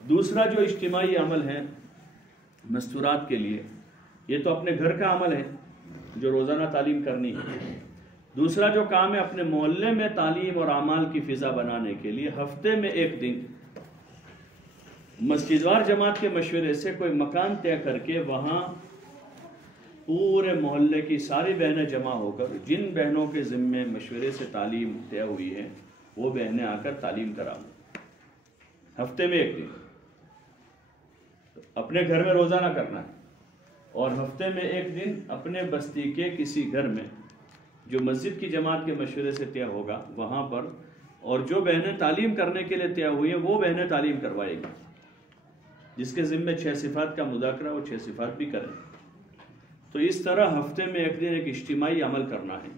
دوسرا جو اجتماعی عمل ہے مستورات کے لیے، یہ تو اپنے گھر کا عمل ہے جو روزانہ تعلیم کرنی ہے۔ دوسرا جو کام ہے اپنے محلے میں تعلیم اور اعمال کی فضا بنانے کے لیے ہفتے میں ایک دن مسجد وار جماعت کے مشورے سے کوئی مکان طے کر کے وہاں پورے محلے کی ساری بہنیں جمع ہو کر، جن بہنوں کے ذمے مشورے سے تعلیم طے ہوئی ہے وہ بہنیں آ کر تعلیم کراؤں، ہفتے میں ایک دن اپنے گھر میں روزانہ کرنا ہے، اور ہفتے میں ایک دن اپنے بستی کے کسی گھر میں جو مسجد کی جماعت کے مشورے سے طے ہوگا وہاں پر، اور جو بہنیں تعلیم کرنے کے لیے طے ہوئی ہیں وہ بہنیں تعلیم کروائے گی، جس کے ذمے 6 صفات کا مذاکرہ وہ 6 صفات بھی کریں۔ تو اس طرح ہفتے میں ایک دن ایک اجتماعی عمل کرنا ہے۔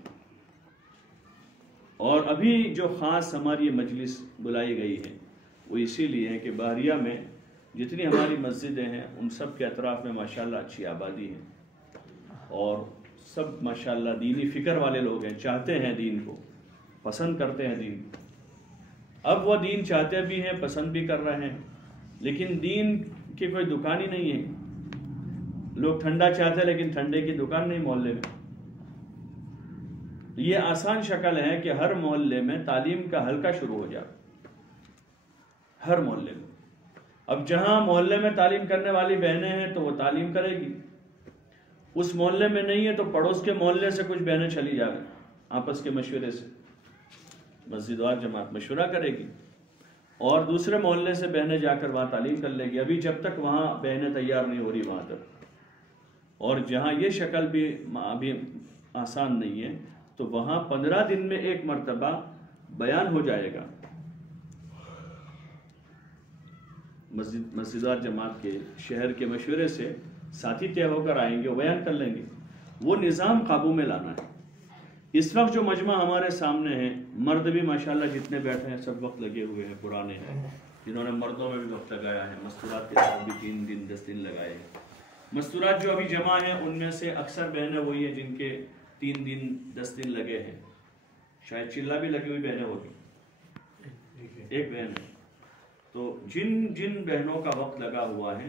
اور ابھی جو خاص ہماری مجلس بلائی گئی ہے وہ اسی لیے ہے کہ بحریہ میں جتنی ہماری مسجدیں ہیں ان سب کے اطراف میں ماشاءاللہ اچھی آبادی ہے، اور سب ماشاءاللہ دینی فکر والے لوگ ہیں، چاہتے ہیں دین کو، پسند کرتے ہیں دین کو۔ اب وہ دین چاہتے بھی ہیں، پسند بھی کر رہے ہیں، لیکن دین کی کوئی دکان ہی نہیں ہے۔ لوگ ٹھنڈا چاہتے ہیں لیکن ٹھنڈے کی دکان نہیں محلے میں۔ یہ آسان شکل ہے کہ ہر محلے میں تعلیم کا حلقہ شروع ہو جائے، ہر محلے میں۔ اب جہاں محلے میں تعلیم کرنے والی بہنیں ہیں تو وہ تعلیم کرے گی، اس محلے میں نہیں ہے تو پڑوس کے محلے سے کچھ بہنیں چلی جائیں، آپس کے مشورے سے مسجد وار جماعت مشورہ کرے گی، اور دوسرے محلے سے بہنیں جا کر وہاں تعلیم کر لے گی۔ ابھی جب تک وہاں بہنیں تیار نہیں ہو رہی وہاں تک، اور جہاں یہ شکل بھی ابھی آسان نہیں ہے تو وہاں 15 دن میں ایک مرتبہ بیان ہو جائے گا، مسجد جماعت کے شہر کے مشورے سے ساتھی طے ہو کر آئیں گے، وہ بیان کر لیں گے۔ وہ نظام قابو میں لانا ہے۔ اس وقت جو مجمع ہمارے سامنے ہے، مرد بھی ماشاءاللہ جتنے بیٹھے ہیں سب وقت لگے ہوئے ہیں، پرانے ہیں، جنہوں نے مردوں میں بھی وقت لگایا ہے، مستورات کے ساتھ بھی 3 دن 10 دن لگائے ہیں۔ مستورات جو ابھی جمع ہیں ان میں سے اکثر بہنیں وہی ہیں جن کے 3 دن 10 دن لگے ہیں، شاید چلہ بھی لگی ہوئی بہنیں ہوگی، ایک بہن ہے۔ تو جن بہنوں کا وقت لگا ہوا ہے،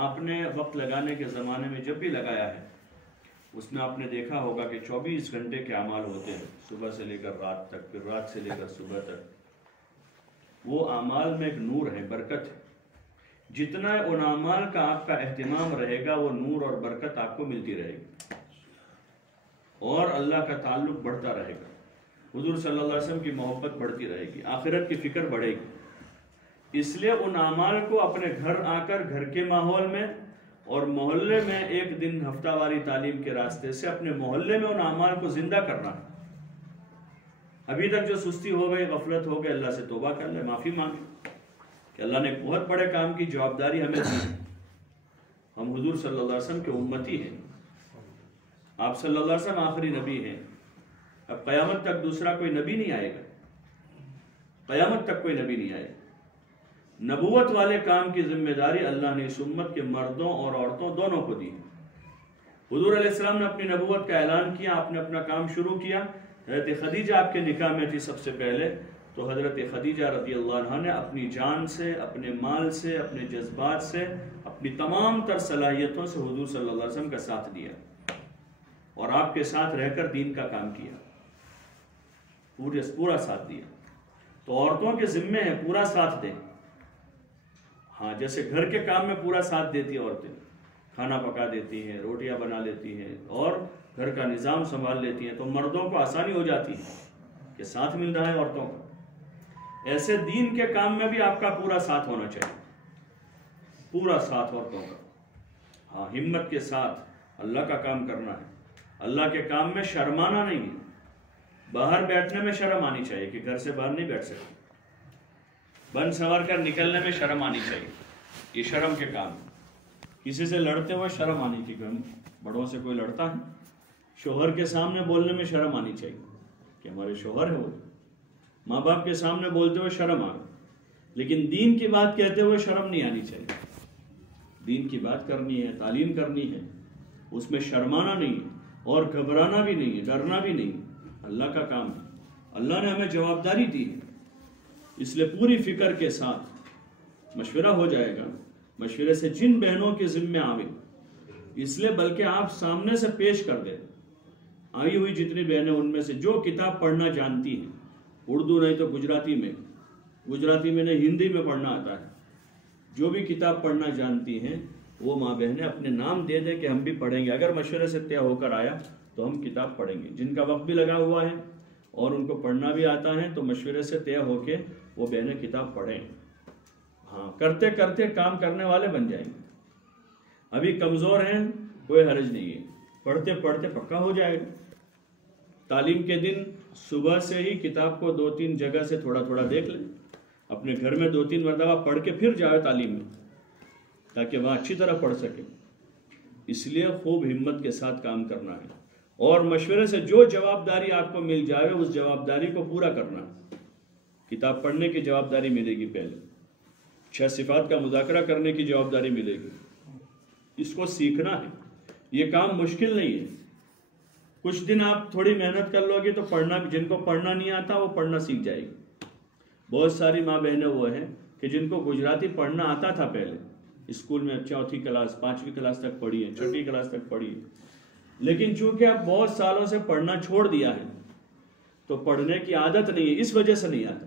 آپ نے وقت لگانے کے زمانے میں جب بھی لگایا ہے اس میں آپ نے دیکھا ہوگا کہ 24 گھنٹے کے اعمال ہوتے ہیں، صبح سے لے کر رات تک، پھر رات سے لے کر صبح تک۔ وہ اعمال میں ایک نور ہے، برکت ہے۔ جتنا ان اعمال کا آپ کا اہتمام رہے گا وہ نور اور برکت آپ کو ملتی رہے گی، اور اللہ کا تعلق بڑھتا رہے گا، حضور صلی اللہ علیہ وسلم کی محبت بڑھتی رہے گی، آخرت کی فکر بڑھے گی۔ اس لیے ان اعمال کو اپنے گھر آ کر، گھر کے ماحول میں اور محلے میں ایک دن ہفتہ واری تعلیم کے راستے سے اپنے محلے میں ان اعمال کو زندہ کرنا ہے۔ ابھی تک جو سستی ہو گئی، غفلت ہو گئی، اللہ سے توبہ کر لے، معافی مانگے کہ اللہ نے ایک بہت بڑے کام کی جوابداری ہمیں دی۔ ہم حضور صلی اللہ علیہ وسلم کے امتی ہیں، آپ صلی اللہ علیہ وسلم آخری نبی ہیں۔ اب قیامت تک دوسرا کوئی نبی نہیں آئے گا، قیامت تک کوئی نبی نہیں آئے گا۔ نبوت والے کام کی ذمہ داری اللہ نے اس امت کے مردوں اور عورتوں دونوں کو دی۔ حضور علیہ السلام نے اپنی نبوت کا اعلان کیا، آپ نے اپنا کام شروع کیا۔ حضرت خدیجہ آپ کے نکاح میں تھی سب سے پہلے، تو حضرت خدیجہ رضی اللہ عنہا نے اپنی جان سے، اپنے مال سے، اپنے جذبات سے، اپنی تمام تر صلاحیتوں سے حضور صلی اللہ علیہ وسلم کا ساتھ دیا، اور آپ کے ساتھ رہ کر دین کا کام کیا، پورا ساتھ دیا۔ تو عورتوں کے ذمے ہے پورا ساتھ دیں۔ ہاں، جیسے گھر کے کام میں پورا ساتھ دیتی ہیں عورتیں، کھانا پکا دیتی ہیں، روٹیاں بنا لیتی ہیں اور گھر کا نظام سنبھال لیتی ہیں، تو مردوں کو آسانی ہو جاتی ہے کہ ساتھ مل رہا ہے عورتوں کا۔ ایسے دین کے کام میں بھی آپ کا پورا ساتھ ہونا چاہیے، پورا ساتھ عورتوں کا۔ ہاں، ہمت کے ساتھ اللہ کا کام کرنا ہے، اللہ کے کام میں شرمانا نہیں ہے۔ باہر بیٹھنے میں شرم آنی چاہیے کہ گھر سے باہر نہیں بیٹھ سکتے، بن سنور کر نکلنے میں شرم آنی چاہیے، یہ شرم کے کام۔ کسی سے لڑتے ہوئے شرم آنی چاہیے، ہم بڑوں سے کوئی لڑتا ہے، شوہر کے سامنے بولنے میں شرم آنی چاہیے کہ ہمارے شوہر ہے وہ، ماں باپ کے سامنے بولتے ہوئے شرم آ، لیکن دین کی بات کہتے ہوئے شرم نہیں آنی چاہیے۔ دین کی بات کرنی ہے، تعلیم کرنی ہے، اس میں شرمانا نہیں ہے اور گھبرانا بھی نہیں ہے، ڈرنا بھی نہیں ہے۔ اللہ کا کام ہے، اللہ نے ہمیں جوابداری دی ہے، اس لیے پوری فکر کے ساتھ مشورہ ہو جائے گا۔ مشورے سے جن بہنوں کے ذمہ آوے، اس لیے بلکہ آپ سامنے سے پیش کر دیں، آئی ہوئی جتنی بہنیں ان میں سے جو کتاب پڑھنا جانتی ہیں، اردو نہیں تو گجراتی میں نہیں ہندی میں پڑھنا آتا ہے، جو بھی کتاب پڑھنا جانتی ہیں وہ ماں بہنیں اپنے نام دے دیں کہ ہم بھی پڑھیں گے۔ اگر مشورے سے طے ہو کر آیا تو ہم کتاب پڑھیں گے۔ جن کا وقت بھی لگا ہوا ہے اور ان کو پڑھنا بھی آتا ہے تو مشورے سے طے ہو کے وہ بہنیں کتاب پڑھیں۔ ہاں کرتے کرتے کام کرنے والے بن جائیں گے. ابھی کمزور ہیں کوئی حرج نہیں ہے، پڑھتے پڑھتے پکا ہو جائے گا. تعلیم کے دن صبح سے ہی کتاب کو 2-3 جگہ سے تھوڑا تھوڑا دیکھ لیں، اپنے گھر میں 2-3 مرتبہ پڑھ کے پھر جائے تعلیم میں، تاکہ وہاں اچھی طرح پڑھ سکے. اس لیے خوب ہمت کے ساتھ کام کرنا ہے، اور مشورے سے جو جواب داری آپ کو مل جائے اس جواب داری کو پورا کرنا. کتاب پڑھنے کی جواب داری ملے گی، پہلے 6 صفات کا مذاکرہ کرنے کی جواب داری ملے گی. اس کو سیکھنا ہے، یہ کام مشکل نہیں ہے. کچھ دن آپ تھوڑی محنت کر لو گے تو پڑھنا، جن کو پڑھنا نہیں آتا وہ پڑھنا سیکھ جائے گی. بہت ساری ماں بہنیں وہ ہیں کہ جن کو گجراتی پڑھنا آتا تھا، پہلے اسکول میں 4تھی کلاس 5ویں کلاس تک پڑھی ہے، 6ٹھی کلاس تک پڑھی ہے، لیکن چونکہ اب بہت سالوں سے پڑھنا چھوڑ دیا ہے تو پڑھنے کی عادت نہیں ہے، اس وجہ سے نہیں آتا.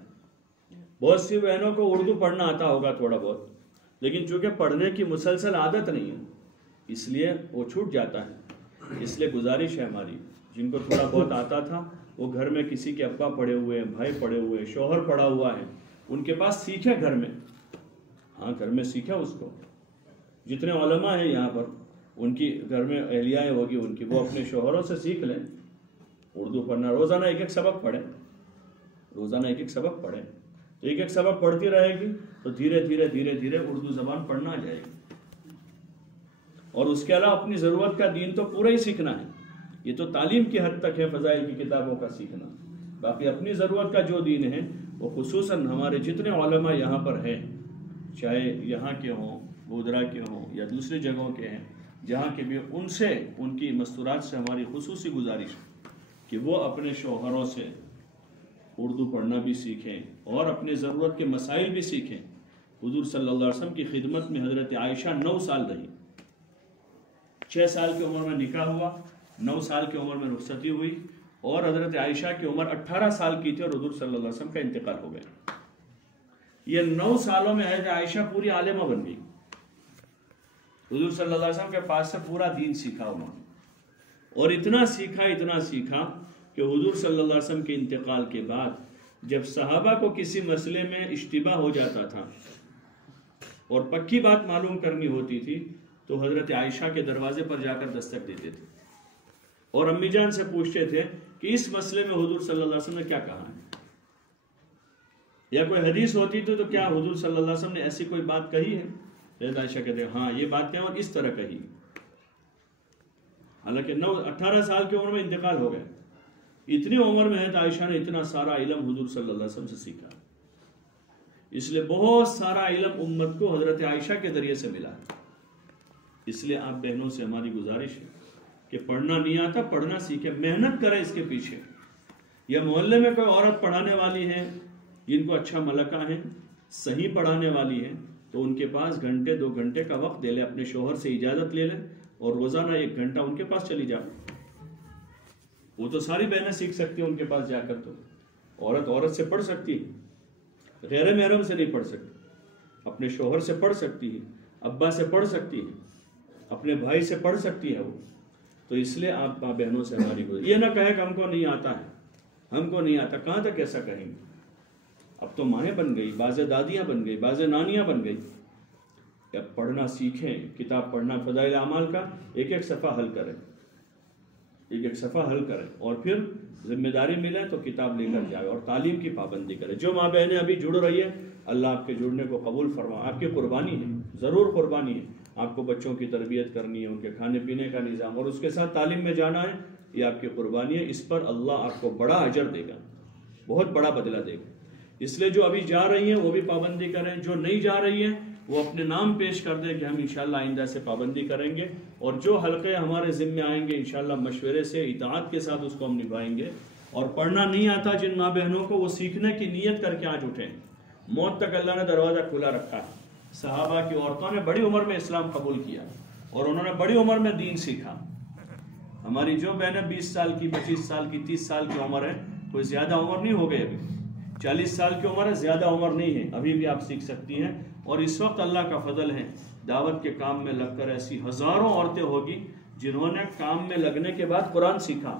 بہت سی بہنوں کو اردو پڑھنا آتا ہوگا تھوڑا بہت، لیکن چونکہ پڑھنے کی مسلسل عادت نہیں ہے اس لیے وہ چھوٹ جاتا ہے. اس لیے گزارش ہے ہماری، جن کو تھوڑا بہت آتا تھا وہ گھر میں کسی کے ابا پڑھے ہوئے ہیں، بھائی پڑھے ہوئے ہیں، شوہر پڑھا ہوا ہے، ان کے پاس سیکھے گھر میں. ہاں گھر میں سیکھے اس کو. جتنے علماء ہیں یہاں پر ان کی گھر میں اہلیائیں ہوگی ان کی، وہ اپنے شوہروں سے سیکھ لیں اردو پڑھنا. روزانہ ایک سبق پڑھیں، روزانہ ایک سبق پڑھیں تو ایک سبق پڑھتی رہے گی تو دھیرے دھیرے دھیرے دھیرے اردو زبان پڑھنا آ جائے گی. اور اس کے علاوہ اپنی ضرورت کا دین تو پورا ہی سیکھنا ہے. یہ تو تعلیم کی حد تک ہے فضائل کی کتابوں کا سیکھنا. باقی اپنی ضرورت کا جو دین ہے وہ خصوصاً ہمارے جتنے علماء یہاں پر ہیں، چاہے یہاں کے ہوں، گودرا کے ہوں یا دوسری جگہوں کے ہیں، جہاں کے بھی، ان سے، ان کی مستورات سے ہماری خصوصی گزارش کہ وہ اپنے شوہروں سے اردو پڑھنا بھی سیکھیں اور اپنے ضرورت کے مسائل بھی سیکھیں. حضور صلی اللہ علیہ وسلم کی خدمت میں حضرت عائشہ 9 سال رہی. 6 سال کی عمر میں نکاح ہوا، 9 سال کی عمر میں رخصتی ہوئی، اور حضرت عائشہ کی عمر 18 سال کی تھی اور حضور صلی اللہ علیہ وسلم کا انتقال ہو گیا. یہ 9 سالوں میں حضرت عائشہ پوری عالمہ بن گئی. حضور صلی اللہ علیہ وسلم کے پاس سے پورا دین سیکھا انہوں نے، اور اتنا سیکھا کہ حضور صلی اللہ علیہ وسلم کے انتقال کے بعد جب صحابہ کو کسی مسئلے میں اشتباہ ہو جاتا تھا اور پکی بات معلوم کرنی ہوتی تھی تو حضرت عائشہ کے دروازے پر جا کر دستک دیتے تھے اور امی جان سے پوچھتے تھے کہ اس مسئلے میں حضور صلی اللہ علیہ وسلم نے کیا کہا ہے، یا کوئی حدیث ہوتی تھی تو کیا حضور صلی اللہ علیہ وسلم نے ایسی کوئی بات کہی ہے. حضرت عائشہ کہتے ہیں ہاں یہ بات کیا اور اس طرح کہی. حالانکہ 18 سال کی عمر میں انتقال ہو گئے. اتنی عمر میں حضرت عائشہ نے اتنا سارا علم حضور صلی اللہ علیہ وسلم سے سیکھا. اس لیے بہت سارا علم امت کو حضرت عائشہ کے ذریعے سے ملا ہے. اس لیے آپ بہنوں سے ہماری گزارش ہے کہ پڑھنا نہیں آتا پڑھنا سیکھے، محنت کرے اس کے پیچھے. یا محلے میں کوئی عورت پڑھانے والی ہے جن کو اچھا ملکہ ہے، صحیح پڑھانے والی ہے، تو ان کے پاس گھنٹے 2 گھنٹے کا وقت دے لے، اپنے شوہر سے اجازت لے لے اور روزانہ 1 گھنٹہ ان کے پاس چلی جائے. وہ تو ساری بہنیں سیکھ سکتی ہیں ان کے پاس جا کر. تو عورت سے پڑھ سکتی ہے، غیر محرم سے نہیں پڑھ سکتی. اپنے شوہر سے پڑھ سکتی ہے، ابا سے پڑھ سکتی ہے، اپنے بھائی سے پڑھ سکتی ہے وہ. تو اس لیے آپ ماں بہنوں سے ہماری یہ نہ کہے کہ ہم کو نہیں آتا ہے، ہم کو نہیں آتا. کہاں تک ایسا کہیں گے؟ اب تو مائیں بن گئی، بعض دادیاں بن گئی، بعض نانیاں بن گئی. اب پڑھنا سیکھیں، کتاب پڑھنا فضائل اعمال کا ایک صفحہ حل کریں، ایک صفحہ حل کریں، اور پھر ذمہ داری ملے تو کتاب لے کر جائے اور تعلیم کی پابندی کرے. جو ماں بہنیں ابھی جڑ رہی ہے اللہ آپ کے جڑنے کو قبول فرما. آپ کی قربانی ہے، ضرور قربانی ہے. آپ کو بچوں کی تربیت کرنی ہے، ان کے کھانے پینے کا نظام اور اس کے ساتھ تعلیم میں جانا ہے، یہ آپ کی قربانی ہے. اس پر اللہ آپ کو بڑا اجر دے گا، بہت بڑا بدلہ دے گا. اس لیے جو ابھی جا رہی ہیں وہ بھی پابندی کریں، جو نہیں جا رہی ہیں وہ اپنے نام پیش کر دیں کہ ہم انشاءاللہ آئندہ سے پابندی کریں گے. اور جو حلقے ہمارے ذمے آئیں گے انشاءاللہ مشورے سے اطاعت کے ساتھ اس کو ہم نبھائیں گے. اور پڑھنا نہیں آتا جن ماں بہنوں کو، وہ سیکھنے کی نیت کر کے آج اٹھیں. موت تک اللہ نے دروازہ کھلا رکھا ہے. صحابہ کی عورتوں نے بڑی عمر میں اسلام قبول کیا اور انہوں نے بڑی عمر میں دین سیکھا. ہماری جو بہنیں 20 سال کی، 25 سال کی، 30 سال کی عمر ہے، کوئی زیادہ عمر نہیں ہو گئی. ابھی 40 سال کی عمر ہے، زیادہ عمر نہیں ہے، ابھی بھی آپ سیکھ سکتی ہیں. اور اس وقت اللہ کا فضل ہے، دعوت کے کام میں لگ کر ایسی ہزاروں عورتیں ہوگی جنہوں نے کام میں لگنے کے بعد قرآن سیکھا،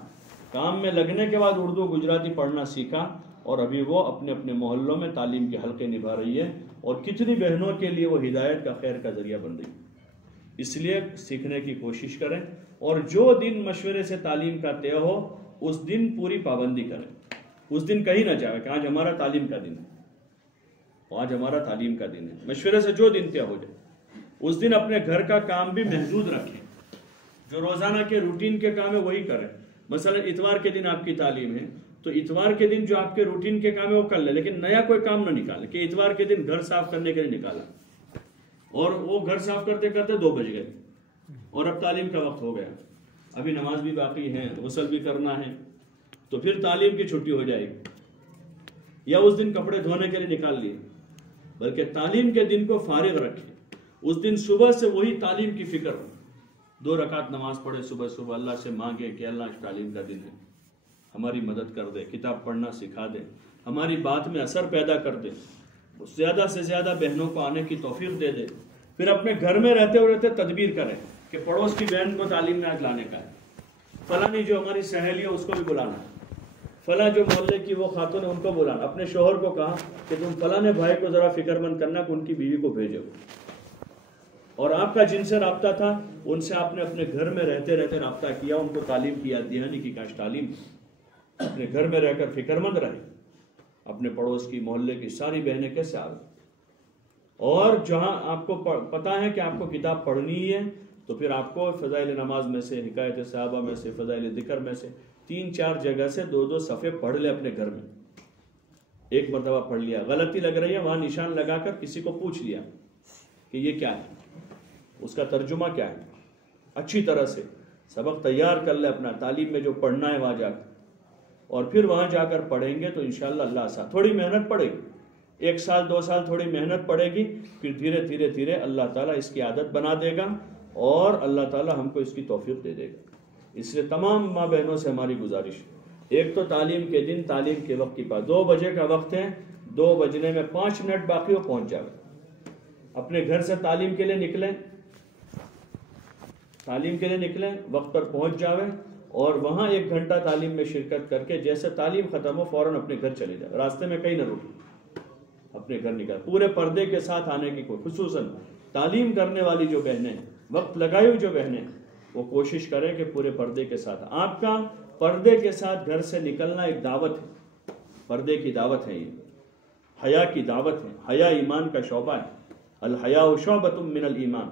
کام میں لگنے کے بعد اردو گجراتی پڑھنا سیکھا، اور ابھی وہ اپنے اپنے محلوں میں تعلیم کے حلقے نبھا رہی ہے. اور کتنی بہنوں کے لیے وہ ہدایت کا خیر کا ذریعہ بن رہی. اس لیے سیکھنے کی کوشش کریں، اور جو دن مشورے سے تعلیم کا طے ہو اس دن پوری پابندی کریں. اس دن کہیں نہ جائے کہ آج ہمارا تعلیم کا دن ہے، آج ہمارا تعلیم کا دن ہے. مشورے سے جو دن طے ہو جائے اس دن اپنے گھر کا کام بھی محدود رکھیں. جو روزانہ کے روٹین کے کام ہے وہی کریں. مثلا اتوار کے دن آپ کی تعلیم ہے تو اتوار کے دن جو آپ کے روٹین کے کام ہے وہ کر لیں، لیکن نیا کوئی کام نہ نکالیں کہ اتوار کے دن گھر صاف کرنے کے لیے نکالا اور وہ گھر صاف کرتے کرتے 2 بج گئے اور اب تعلیم کا وقت ہو گیا، ابھی نماز بھی باقی ہے، غسل بھی کرنا ہے، تو پھر تعلیم کی چھٹی ہو جائے گی. یا اس دن کپڑے دھونے کے لیے نکال لیے، بلکہ تعلیم کے دن کو فارغ رکھیں. اس دن صبح سے وہی تعلیم کی فکر ہو. 2 رکعت نماز پڑھے صبح صبح، اللہ سے مانگے کہ اللہ اس تعلیم کا دن ہے، ہماری مدد کر دے، کتاب پڑھنا سکھا دے، ہماری بات میں اثر پیدا کر دے، زیادہ سے زیادہ بہنوں کو آنے کی توفیق دے دے. پھر اپنے گھر میں رہتے تدبیر کریں کہ پڑوس کی بہن کو تعلیم میں آج لانے کا ہے، فلانی جو ہماری سہیلی ہے اس کو بھی بلانا ہے، فلاں جو محلے کی وہ خاتون ہے ان کو بلانا. اپنے شوہر کو کہا کہ تم فلاں بھائی کو ذرا فکر مند کرنا کہ ان کی بیوی کو بھیجو. اور آپ کا جن سے رابطہ تھا ان سے آپ نے اپنے گھر میں رہتے رابطہ کیا، ان کو تعلیم کی یاد دہانی کی. کاش تعلیم اپنے گھر میں رہ کر فکر مند رہے. اپنے پڑوس کی محلے کی ساری بہنیں کیسے آ گئی، اور جہاں آپ کو پتا ہے کہ آپ کو کتاب پڑھنی ہے تو پھر آپ کو فضائل نماز میں سے، حکایت صحابہ میں سے، فضائل ذکر میں سے 3-4 جگہ سے 2 صفحے پڑھ لے اپنے گھر میں. ایک مرتبہ پڑھ لیا، غلطی لگ رہی ہے وہاں نشان لگا کر کسی کو پوچھ لیا کہ یہ کیا ہے، اس کا ترجمہ کیا ہے. اچھی طرح سے سبق تیار کر لے اپنا، تعلیم میں جو پڑھنا ہے وہاں جا کر، اور پھر وہاں جا کر پڑھیں گے تو انشاءاللہ اللہ آسان. تھوڑی محنت پڑے گی، 1 سال 2 سال تھوڑی محنت پڑے گی، پھر دھیرے دھیرے اللہ تعالیٰ اس کی عادت بنا دے گا اور اللہ تعالیٰ ہم کو اس کی توفیق دے دے گا. اس لیے تمام ماں بہنوں سے ہماری گزارش، ایک تو تعلیم کے دن تعلیم کے وقت کی بات، 2 بجے کا وقت ہے، 2 بجنے میں 5 منٹ باقی ہو پہنچ جائے. اپنے گھر سے تعلیم کے لیے نکلیں، وقت پر پہنچ جاویں، اور وہاں 1 گھنٹہ تعلیم میں شرکت کر کے جیسے تعلیم ختم ہو فوراً اپنے گھر چلے جائیں. راستے میں کہیں نہ رکیں، اپنے گھر نکل. پورے پردے کے ساتھ آنے کی کوئی، خصوصاً تعلیم کرنے والی جو بہنیں، وقت لگائی ہوئی جو بہنیں، وہ کوشش کریں کہ پورے پردے کے ساتھ. آپ کا پردے کے ساتھ گھر سے نکلنا ایک دعوت ہے، پردے کی دعوت ہے، یہ حیا کی دعوت ہے. حیا ایمان کا شعبہ ہے، الحیاء شعبۃ من الایمان.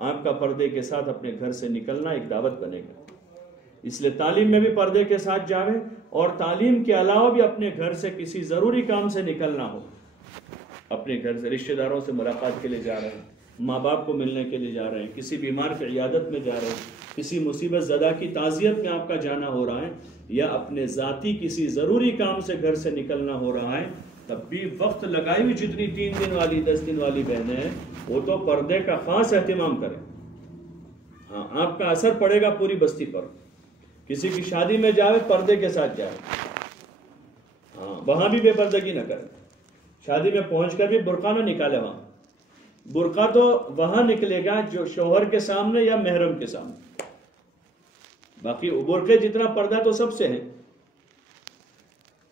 آپ کا پردے کے ساتھ اپنے گھر سے نکلنا ایک دعوت بنے گا. اس لیے تعلیم میں بھی پردے کے ساتھ جاویں، اور تعلیم کے علاوہ بھی اپنے گھر سے کسی ضروری کام سے نکلنا ہو. اپنے گھر سے رشتہ داروں سے ملاقات کے لیے جا رہے ہیں، ماں باپ کو ملنے کے لیے جا رہے ہیں، کسی بیمار کی عیادت میں جا رہے ہیں، کسی مصیبت زدہ کی تعزیت میں آپ کا جانا ہو رہا ہے، یا اپنے ذاتی کسی ضروری کام سے گھر سے نکلنا ہو رہا ہے، تب بھی وقت لگائی ہوئی جتنی 3 دن والی 10 دن والی بہنیں ہیں وہ تو پردے کا خاص اہتمام کریں. ہاں، آپ کا اثر پڑے گا پوری بستی پر. کسی کی شادی میں جائے پردے کے ساتھ جائے، ہاں وہاں بھی بے پردگی نہ کریں. شادی میں پہنچ کر بھی برقع نہ نکالے. وہاں برقع تو وہاں نکلے گا جو شوہر کے سامنے یا محرم کے سامنے، باقی برقعے جتنا پردہ تو سب سے ہے.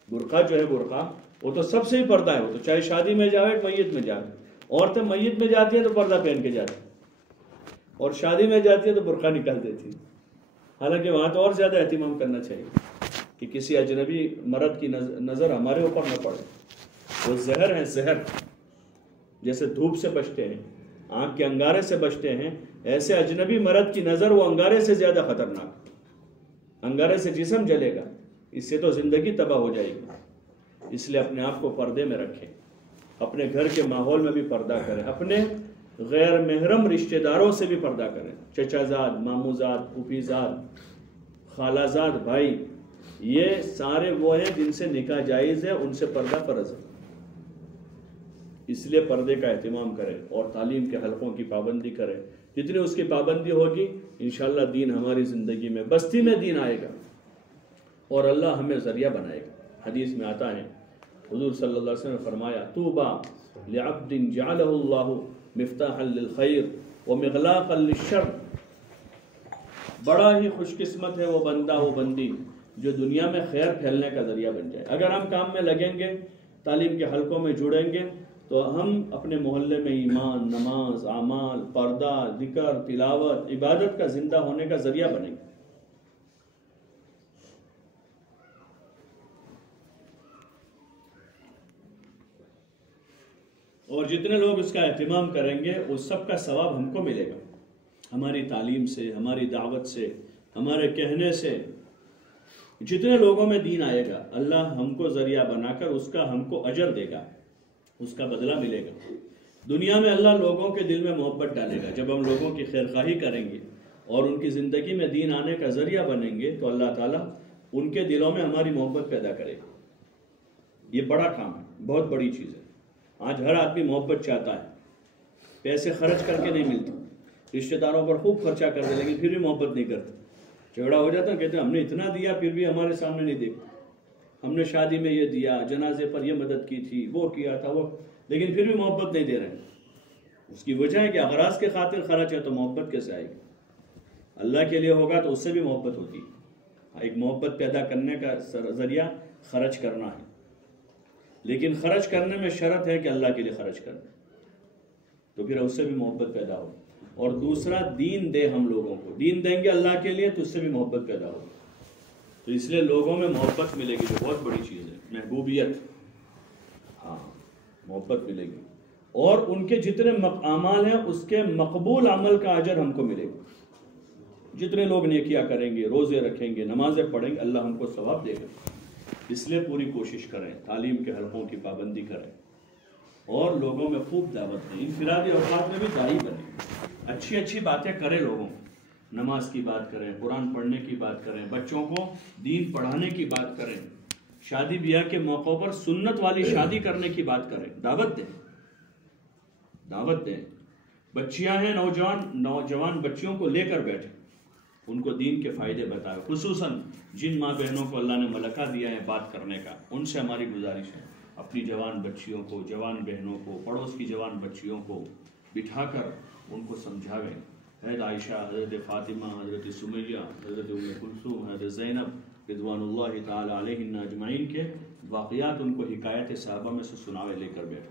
برقع جو ہے برقع وہ تو سب سے ہی پردہ ہے. وہ تو چاہے شادی میں جائے میت میں جائے. عورتیں میت میں جاتی ہیں تو پردہ پہن کے جاتی ہیں، اور شادی میں جاتی ہے تو برقع نکال دیتی ہیں. حالانکہ وہاں تو اور زیادہ اہتمام کرنا چاہیے کہ کسی اجنبی مرد کی نظر ہمارے اوپر نہ پڑے. وہ زہر ہیں، زہر. جیسے دھوپ سے بچتے ہیں، آنکھ کے انگارے سے بچتے ہیں، ایسے اجنبی مرد کی نظر وہ انگارے سے زیادہ خطرناک. انگارے سے جسم جلے گا، اس سے تو زندگی تباہ ہو جائے گی. اس لیے اپنے آپ کو پردے میں رکھیں، اپنے گھر کے ماحول میں بھی پردہ کریں، اپنے غیر محرم رشتہ داروں سے بھی پردہ کریں. چچا زاد، مامو زاد، پھوپھی زاد، خالہ زاد بھائی، یہ سارے وہ ہیں جن سے نکاح جائز ہے، ان سے پردہ فرض ہے. اس لیے پردے کا اہتمام کریں اور تعلیم کے حلقوں کی پابندی کریں. جتنی اس کی پابندی ہوگی انشاءاللہ دین ہماری زندگی میں، بستی میں دین آئے گا اور اللہ ہمیں ذریعہ بنائے گا. حدیث میں آتا ہے، حضور صلی اللہ علیہ وسلم نے فرمایا، طوبیٰ لعبد جعلہ اللہ مفتاحا للخیر ومغلاقا للشر. بڑا ہی خوش قسمت ہے وہ بندہ، وہ بندی جو دنیا میں خیر پھیلنے کا ذریعہ بن جائے. اگر ہم کام میں لگیں گے، تعلیم کے حلقوں میں جڑیں گے، تو ہم اپنے محلے میں ایمان، نماز، اعمال، پردہ، ذکر، تلاوت، عبادت کا زندہ ہونے کا ذریعہ بنیں گے۔ اور جتنے لوگ اس کا اہتمام کریں گے اس سب کا ثواب ہم کو ملے گا، ہماری تعلیم سے، ہماری دعوت سے، ہمارے کہنے سے۔ جتنے لوگوں میں دین آئے گا اللہ ہم کو ذریعہ بنا کر اس کا ہم کو اجر دے گا، اس کا بدلہ ملے گا۔ دنیا میں اللہ لوگوں کے دل میں محبت ڈالے گا۔ جب ہم لوگوں کی خیرخواہی کریں گے اور ان کی زندگی میں دین آنے کا ذریعہ بنیں گے تو اللہ تعالیٰ ان کے دلوں میں ہماری محبت پیدا کرے گا۔ یہ بڑا کام ہے، بہت بڑی چیز ہے۔ آج ہر آدمی محبت چاہتا ہے، پیسے خرچ کر کے نہیں ملتے، رشتہ داروں پر خوب خرچہ کرتے لیکن پھر بھی محبت نہیں کرتے۔ جھگڑا ہو جاتا ہے، کہتے ہیں ہم نے اتنا دیا پھر بھی ہمارے سامنے نہیں دیکھا، ہم نے شادی میں یہ دیا، جنازے پر یہ مدد کی تھی، وہ کیا تھا، وہ، لیکن پھر بھی محبت نہیں دے رہے ہیں۔ اس کی وجہ ہے کہ اغراض کے خاطر خرچ ہے تو محبت کیسے آئے گی؟ اللہ کے لیے ہوگا تو اس سے بھی محبت ہوتی ہے۔ ایک محبت پیدا کرنے کا ذریعہ خرچ کرنا ہے، لیکن خرچ کرنے میں شرط ہے کہ اللہ کے لیے خرچ کرنا، تو پھر اس سے بھی محبت پیدا ہو۔ اور دوسرا، دین دے، ہم لوگوں کو دین دیں گے اللہ کے لیے تو اس سے بھی محبت پیدا ہو۔ تو اس لیے لوگوں میں محبت ملے گی، جو بہت بڑی چیز ہے، محبوبیت، ہاں محبت ملے گی۔ اور ان کے جتنے اعمال ہیں اس کے مقبول عمل کا اجر ہم کو ملے گا۔ جتنے لوگ نیکیاں کریں گے، روزے رکھیں گے، نمازیں پڑھیں گے، اللہ ہم کو ثواب دے گا۔ اس لیے پوری کوشش کریں، تعلیم کے حلقوں کی پابندی کریں اور لوگوں میں خوب دعوت دیں۔ انفرادی اوقات میں بھی داعی بنیں، اچھی اچھی باتیں کریں، لوگوں نماز کی بات کریں، قرآن پڑھنے کی بات کریں، بچوں کو دین پڑھانے کی بات کریں، شادی بیاہ کے موقعوں پر سنت والی شادی کرنے کی بات کریں، دعوت دیں، دعوت دیں۔ بچیاں ہیں، نوجوان بچیوں کو لے کر بیٹھیں، ان کو دین کے فائدے بتائیں، خصوصاً جن ماں بہنوں کو اللہ نے ملکہ دیا ہے بات کرنے کا، ان سے ہماری گزارش ہے اپنی جوان بچیوں کو، جوان بہنوں کو، پڑوس کی جوان بچیوں کو بٹھا کر ان کو سمجھاویں۔ حضرت عائشہ، حضرت فاطمہ، حضرت سمیہ، حضرت ام کلثوم، حضرت زینب رضوان اللہ تعالی علیہن اجمعین کے واقعات ان کو حکایت صحابہ میں سے سناوے، لے کر بیٹھے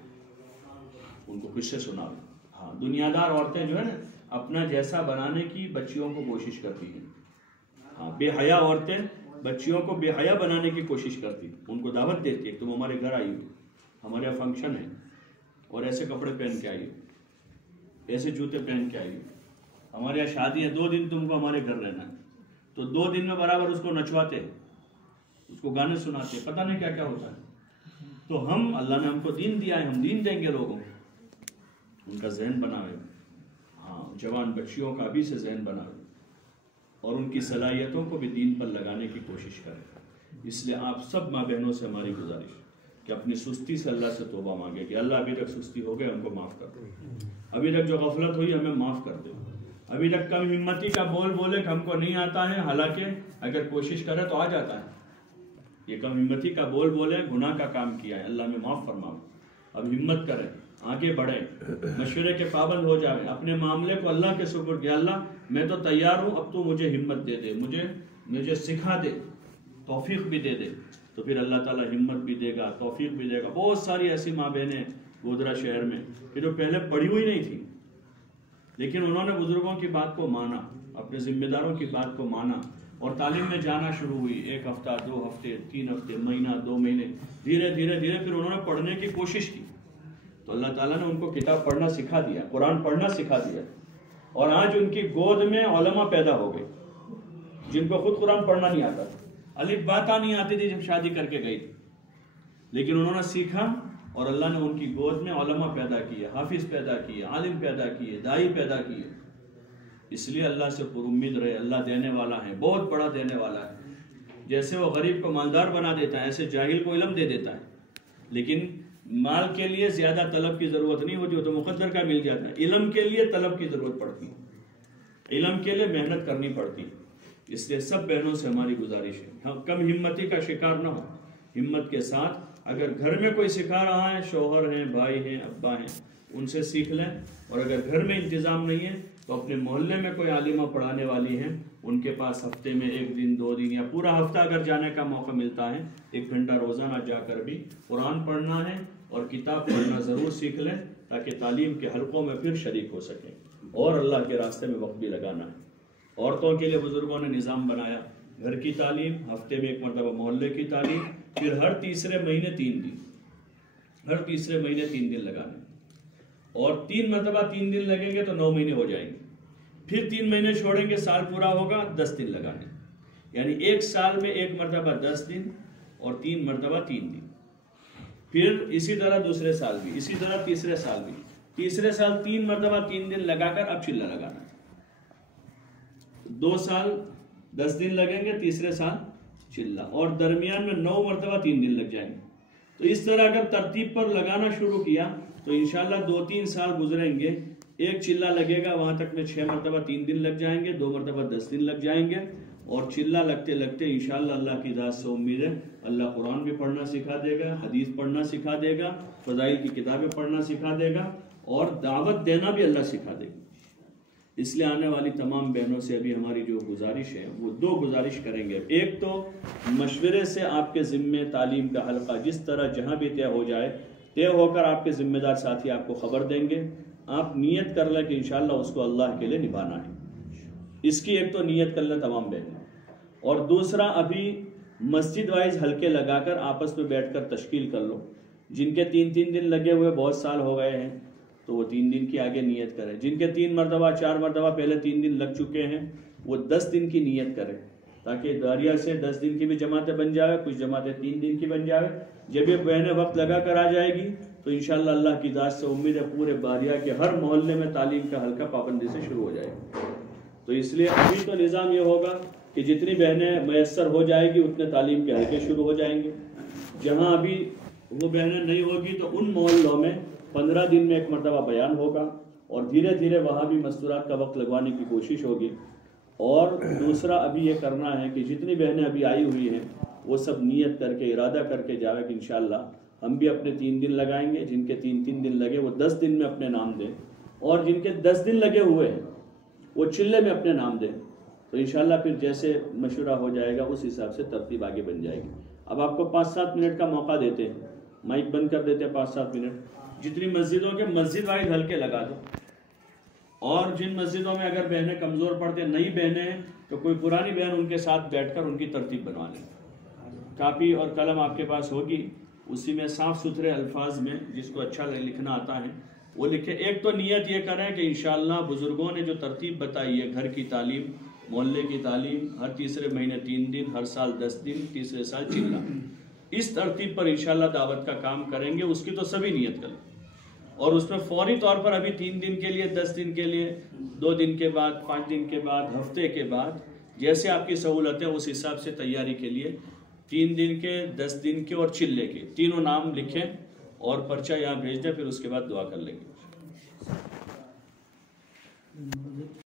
ان کو قصے سناوے۔ ہاں، دنیا دار عورتیں جو ہے نا اپنا جیسا بنانے کی بچیوں کو کوشش کرتی ہیں، ہاں بے حیا عورتیں بچیوں کو بے حیا بنانے کی کوشش کرتی، ان کو دعوت دیتی ہے کہ تم ہمارے گھر آئی ہو، ہمارے یہاں فنکشن ہے اور ایسے کپڑے پہن کے آئی ہو، ایسے جوتے پہن کے آئی ہو، ہمارے یہاں شادی ہے، 2 دن تم کو ہمارے گھر رہنا ہے، تو 2 دن میں برابر اس کو نچواتے ہیں، اس کو گانے سناتے ہیں، پتہ نہیں کیا کیا ہوتا ہے۔ تو ہم، اللہ نے ہم کو دین دیا ہے، ہم دین دیں گے لوگوں کو، ان کا ذہن بناوے، ہاں جوان بچیوں کا بھی سے ذہن بناوے اور ان کی صلاحیتوں کو بھی دین پر لگانے کی کوشش کریں۔ اس لیے آپ سب ماں بہنوں سے ہماری گزارش کہ اپنی سستی سے اللہ سے توبہ مانگے کہ اللہ ابھی تک سستی ہو گئے، ہم کو معاف کر دو، ابھی تک جو غفلت ہوئی ہمیں معاف کر دو، ابھی تک کم ہمتی کا بول بولے کہ ہم کو نہیں آتا ہے، حالانکہ اگر کوشش کرے تو آ جاتا ہے۔ یہ کم ہمتی کا بول بولے، گناہ کا کام کیا ہے، اللہ میں معاف فرماؤ، اب ہمت کریں، آگے بڑھیں، مشورے کے پابند ہو جائیں، اپنے معاملے کو اللہ کے سپرد کیا، اللہ میں تو تیار ہوں، اب تو مجھے ہمت دے دے، مجھے سکھا دے، توفیق بھی دے دے، تو پھر اللہ تعالیٰ ہمت بھی دے گا، توفیق بھی دے گا۔ بہت ساری ایسی ماں بہنیں گودرا شہر میں کہ جو پہلے پڑھی ہوئی نہیں تھی، لیکن انہوں نے بزرگوں کی بات کو مانا، اپنے ذمہ داروں کی بات کو مانا اور تعلیم میں جانا شروع ہوئی، 1 ہفتہ، 2 ہفتے، 3 ہفتے، مہینہ، 2 مہینے، دھیرے دھیرے دھیرے پھر انہوں نے پڑھنے کی کوشش کی، تو اللہ تعالیٰ نے ان کو کتاب پڑھنا سکھا دیا، قرآن پڑھنا سکھا دیا، اور آج ان کی گود میں علماء پیدا ہو گئے جن کو خود قرآن پڑھنا نہیں آتا، الف باتا نہیں آتی تھی جب شادی کر کے گئی تھی، لیکن انہوں نے سیکھا اور اللہ نے ان کی گود میں علماء پیدا کیے، حافظ پیدا کیے، عالم پیدا کیے، دائی پیدا کیے۔ اس لیے اللہ سے پر امید رہے، اللہ دینے والا ہے، بہت بڑا دینے والا ہے۔ جیسے وہ غریب کو مالدار بنا دیتا ہے، ایسے جاہل کو علم دے دیتا ہے، لیکن مال کے لیے زیادہ طلب کی ضرورت نہیں ہوتی، وہ تو مقدر کا مل جاتا ہے۔ علم کے لیے طلب کی ضرورت پڑتی ہے، علم کے لیے محنت کرنی پڑتی ہے۔ اس لیے سب بہنوں سے ہماری گزارش ہے، کم ہمتی کا شکار نہ ہو، ہمت کے ساتھ اگر گھر میں کوئی سکھا رہا ہے، شوہر ہیں، بھائی ہیں، ابا ہیں، ان سے سیکھ لیں، اور اگر گھر میں انتظام نہیں ہے تو اپنے محلے میں کوئی عالمہ پڑھانے والی ہیں، ان کے پاس ہفتے میں 1 دن 2 دن یا پورا ہفتہ اگر جانے کا موقع ملتا ہے، 1 گھنٹہ روزانہ جا کر بھی قرآن پڑھنا ہے، اور کتاب پڑھنا ضرور سیکھ لیں تاکہ تعلیم کے حلقوں میں پھر شریک ہو سکیں، اور اللہ کے راستے میں وقت بھی لگانا ہے۔ عورتوں کے لیے بزرگوں نے نظام بنایا، گھر کی تعلیم، ہفتے میں 1 مرتبہ محلے کی تعلیم، پھر ہر تیسرے مہینے 3 دن، ہر تیسرے مہینے 3 دن لگانے، اور 3 مرتبہ 3 دن لگیں گے تو 9 مہینے ہو جائیں گے، پھر 3 مہینے چھوڑیں گے، سال پورا ہوگا، 10 دن لگانے، یعنی 1 سال میں 1 مرتبہ 10 دن اور 3 مرتبہ 3 دن، پھر اسی طرح دوسرے سال بھی، اسی طرح تیسرے سال بھی، تیسرے سال 3 مرتبہ 3 دن لگا کر اب چلہ لگانا ہے، 2 سال 10 دن لگیں گے، تیسرے سال چلہ، اور درمیان میں 9 مرتبہ 3 دن لگ جائیں گے۔ تو اس طرح اگر ترتیب پر لگانا شروع کیا تو انشاءاللہ 2-3 سال گزریں گے، ایک چلہ لگے گا، وہاں تک میں 6 مرتبہ 3 دن لگ جائیں گے، 2 مرتبہ 10 دن لگ جائیں گے، اور چلہ لگتے لگتے انشاءاللہ اللہ کی ذات سے امید ہے اللہ قرآن بھی پڑھنا سکھا دے گا، حدیث پڑھنا سکھا دے گا، فضائل کی کتابیں پڑھنا سکھا دے گا، اور دعوت دینا بھی اللہ سکھا دے گا۔ اس لیے آنے والی تمام بہنوں سے ابھی ہماری جو گزارش ہے وہ 2 گزارش کریں گے۔ ایک تو مشورے سے آپ کے ذمے تعلیم کا حلقہ جس طرح جہاں بھی طے ہو جائے، طے ہو کر آپ کے ذمہ دار ساتھی آپ کو خبر دیں گے، آپ نیت کر لیں کہ انشاءاللہ اس کو اللہ کے لیے نبھانا ہے، اس کی ایک تو نیت کر لیں تمام بہنیں، اور دوسرا ابھی مسجد وائز حلقے لگا کر آپس میں بیٹھ کر تشکیل کر لو، جن کے 3 دن لگے ہوئے بہت سال ہو گئے ہیں تو وہ 3 دن کی آگے نیت کریں، جن کے 3 مرتبہ 4 مرتبہ پہلے 3 دن لگ چکے ہیں وہ 10 دن کی نیت کریں، تاکہ داریہ سے 10 دن کی بھی جماعتیں بن جائے، کچھ جماعتیں 3 دن کی بن جائے۔ جب یہ بہنیں وقت لگا کر آ جائے گی تو انشاءاللہ اللہ کی ذات سے امید ہے پورے باریہ کے ہر محلے میں تعلیم کا حلقہ پابندی سے شروع ہو جائے گا۔ تو اس لیے ابھی تو نظام یہ ہوگا کہ جتنی بہنیں میسر ہو جائے گی اتنے تعلیم کے حلقے شروع ہو جائیں گے، جہاں ابھی وہ بہنیں نہیں ہوگی تو ان محلوں میں 15 دن میں 1 مرتبہ بیان ہوگا، اور دھیرے دھیرے وہاں بھی مستورات کا وقت لگوانے کی کوشش ہوگی۔ اور دوسرا ابھی یہ کرنا ہے کہ جتنی بہنیں ابھی آئی ہوئی ہیں وہ سب نیت کر کے ارادہ کر کے جاوے کہ انشاءاللہ ہم بھی اپنے 3 دن لگائیں گے، جن کے 3 دن لگے وہ 10 دن میں اپنے نام دیں، اور جن کے 10 دن لگے ہوئے ہیں وہ چلے میں اپنے نام دیں، تو انشاءاللہ پھر جیسے مشورہ ہو جائے گا اس حساب سے ترتیب آگے بن جائے گی۔ اب آپ کو 5-7 منٹ کا موقع دیتے ہیں، مائک بند کر دیتے ہیں 5-7 منٹ، جتنی مسجدوں کے مسجد وائز ہلکے لگا دو، اور جن مسجدوں میں اگر بہنیں کمزور پڑتے ہیں، نئی بہنیں ہیں تو کوئی پرانی بہن ان کے ساتھ بیٹھ کر ان کی ترتیب بنوا لیں، کاپی اور قلم آپ کے پاس ہوگی، اسی میں صاف ستھرے الفاظ میں جس کو اچھا لکھنا آتا ہے وہ لکھے۔ ایک تو نیت یہ کریں کہ انشاءاللہ بزرگوں نے جو ترتیب بتائی ہے، گھر کی تعلیم، محلے کی تعلیم، ہر تیسرے مہینے 3 دن، ہر سال 10 دن، تیسرے سال چلہ، اس ترتیب پر انشاءاللہ دعوت کا کام کریں گے، اس کی تو سبھی نیت کریں، اور اس میں فوری طور پر ابھی 3 دن کے لیے، 10 دن کے لیے، 2 دن کے بعد، 5 دن کے بعد، ہفتے کے بعد، جیسے آپ کی سہولت ہے اس حساب سے تیاری کے لیے 3 دن کے، 10 دن کے اور چلے کے تینوں نام لکھیں اور پرچہ یہاں بھیج دیں، پھر اس کے بعد دعا کر لیں گے۔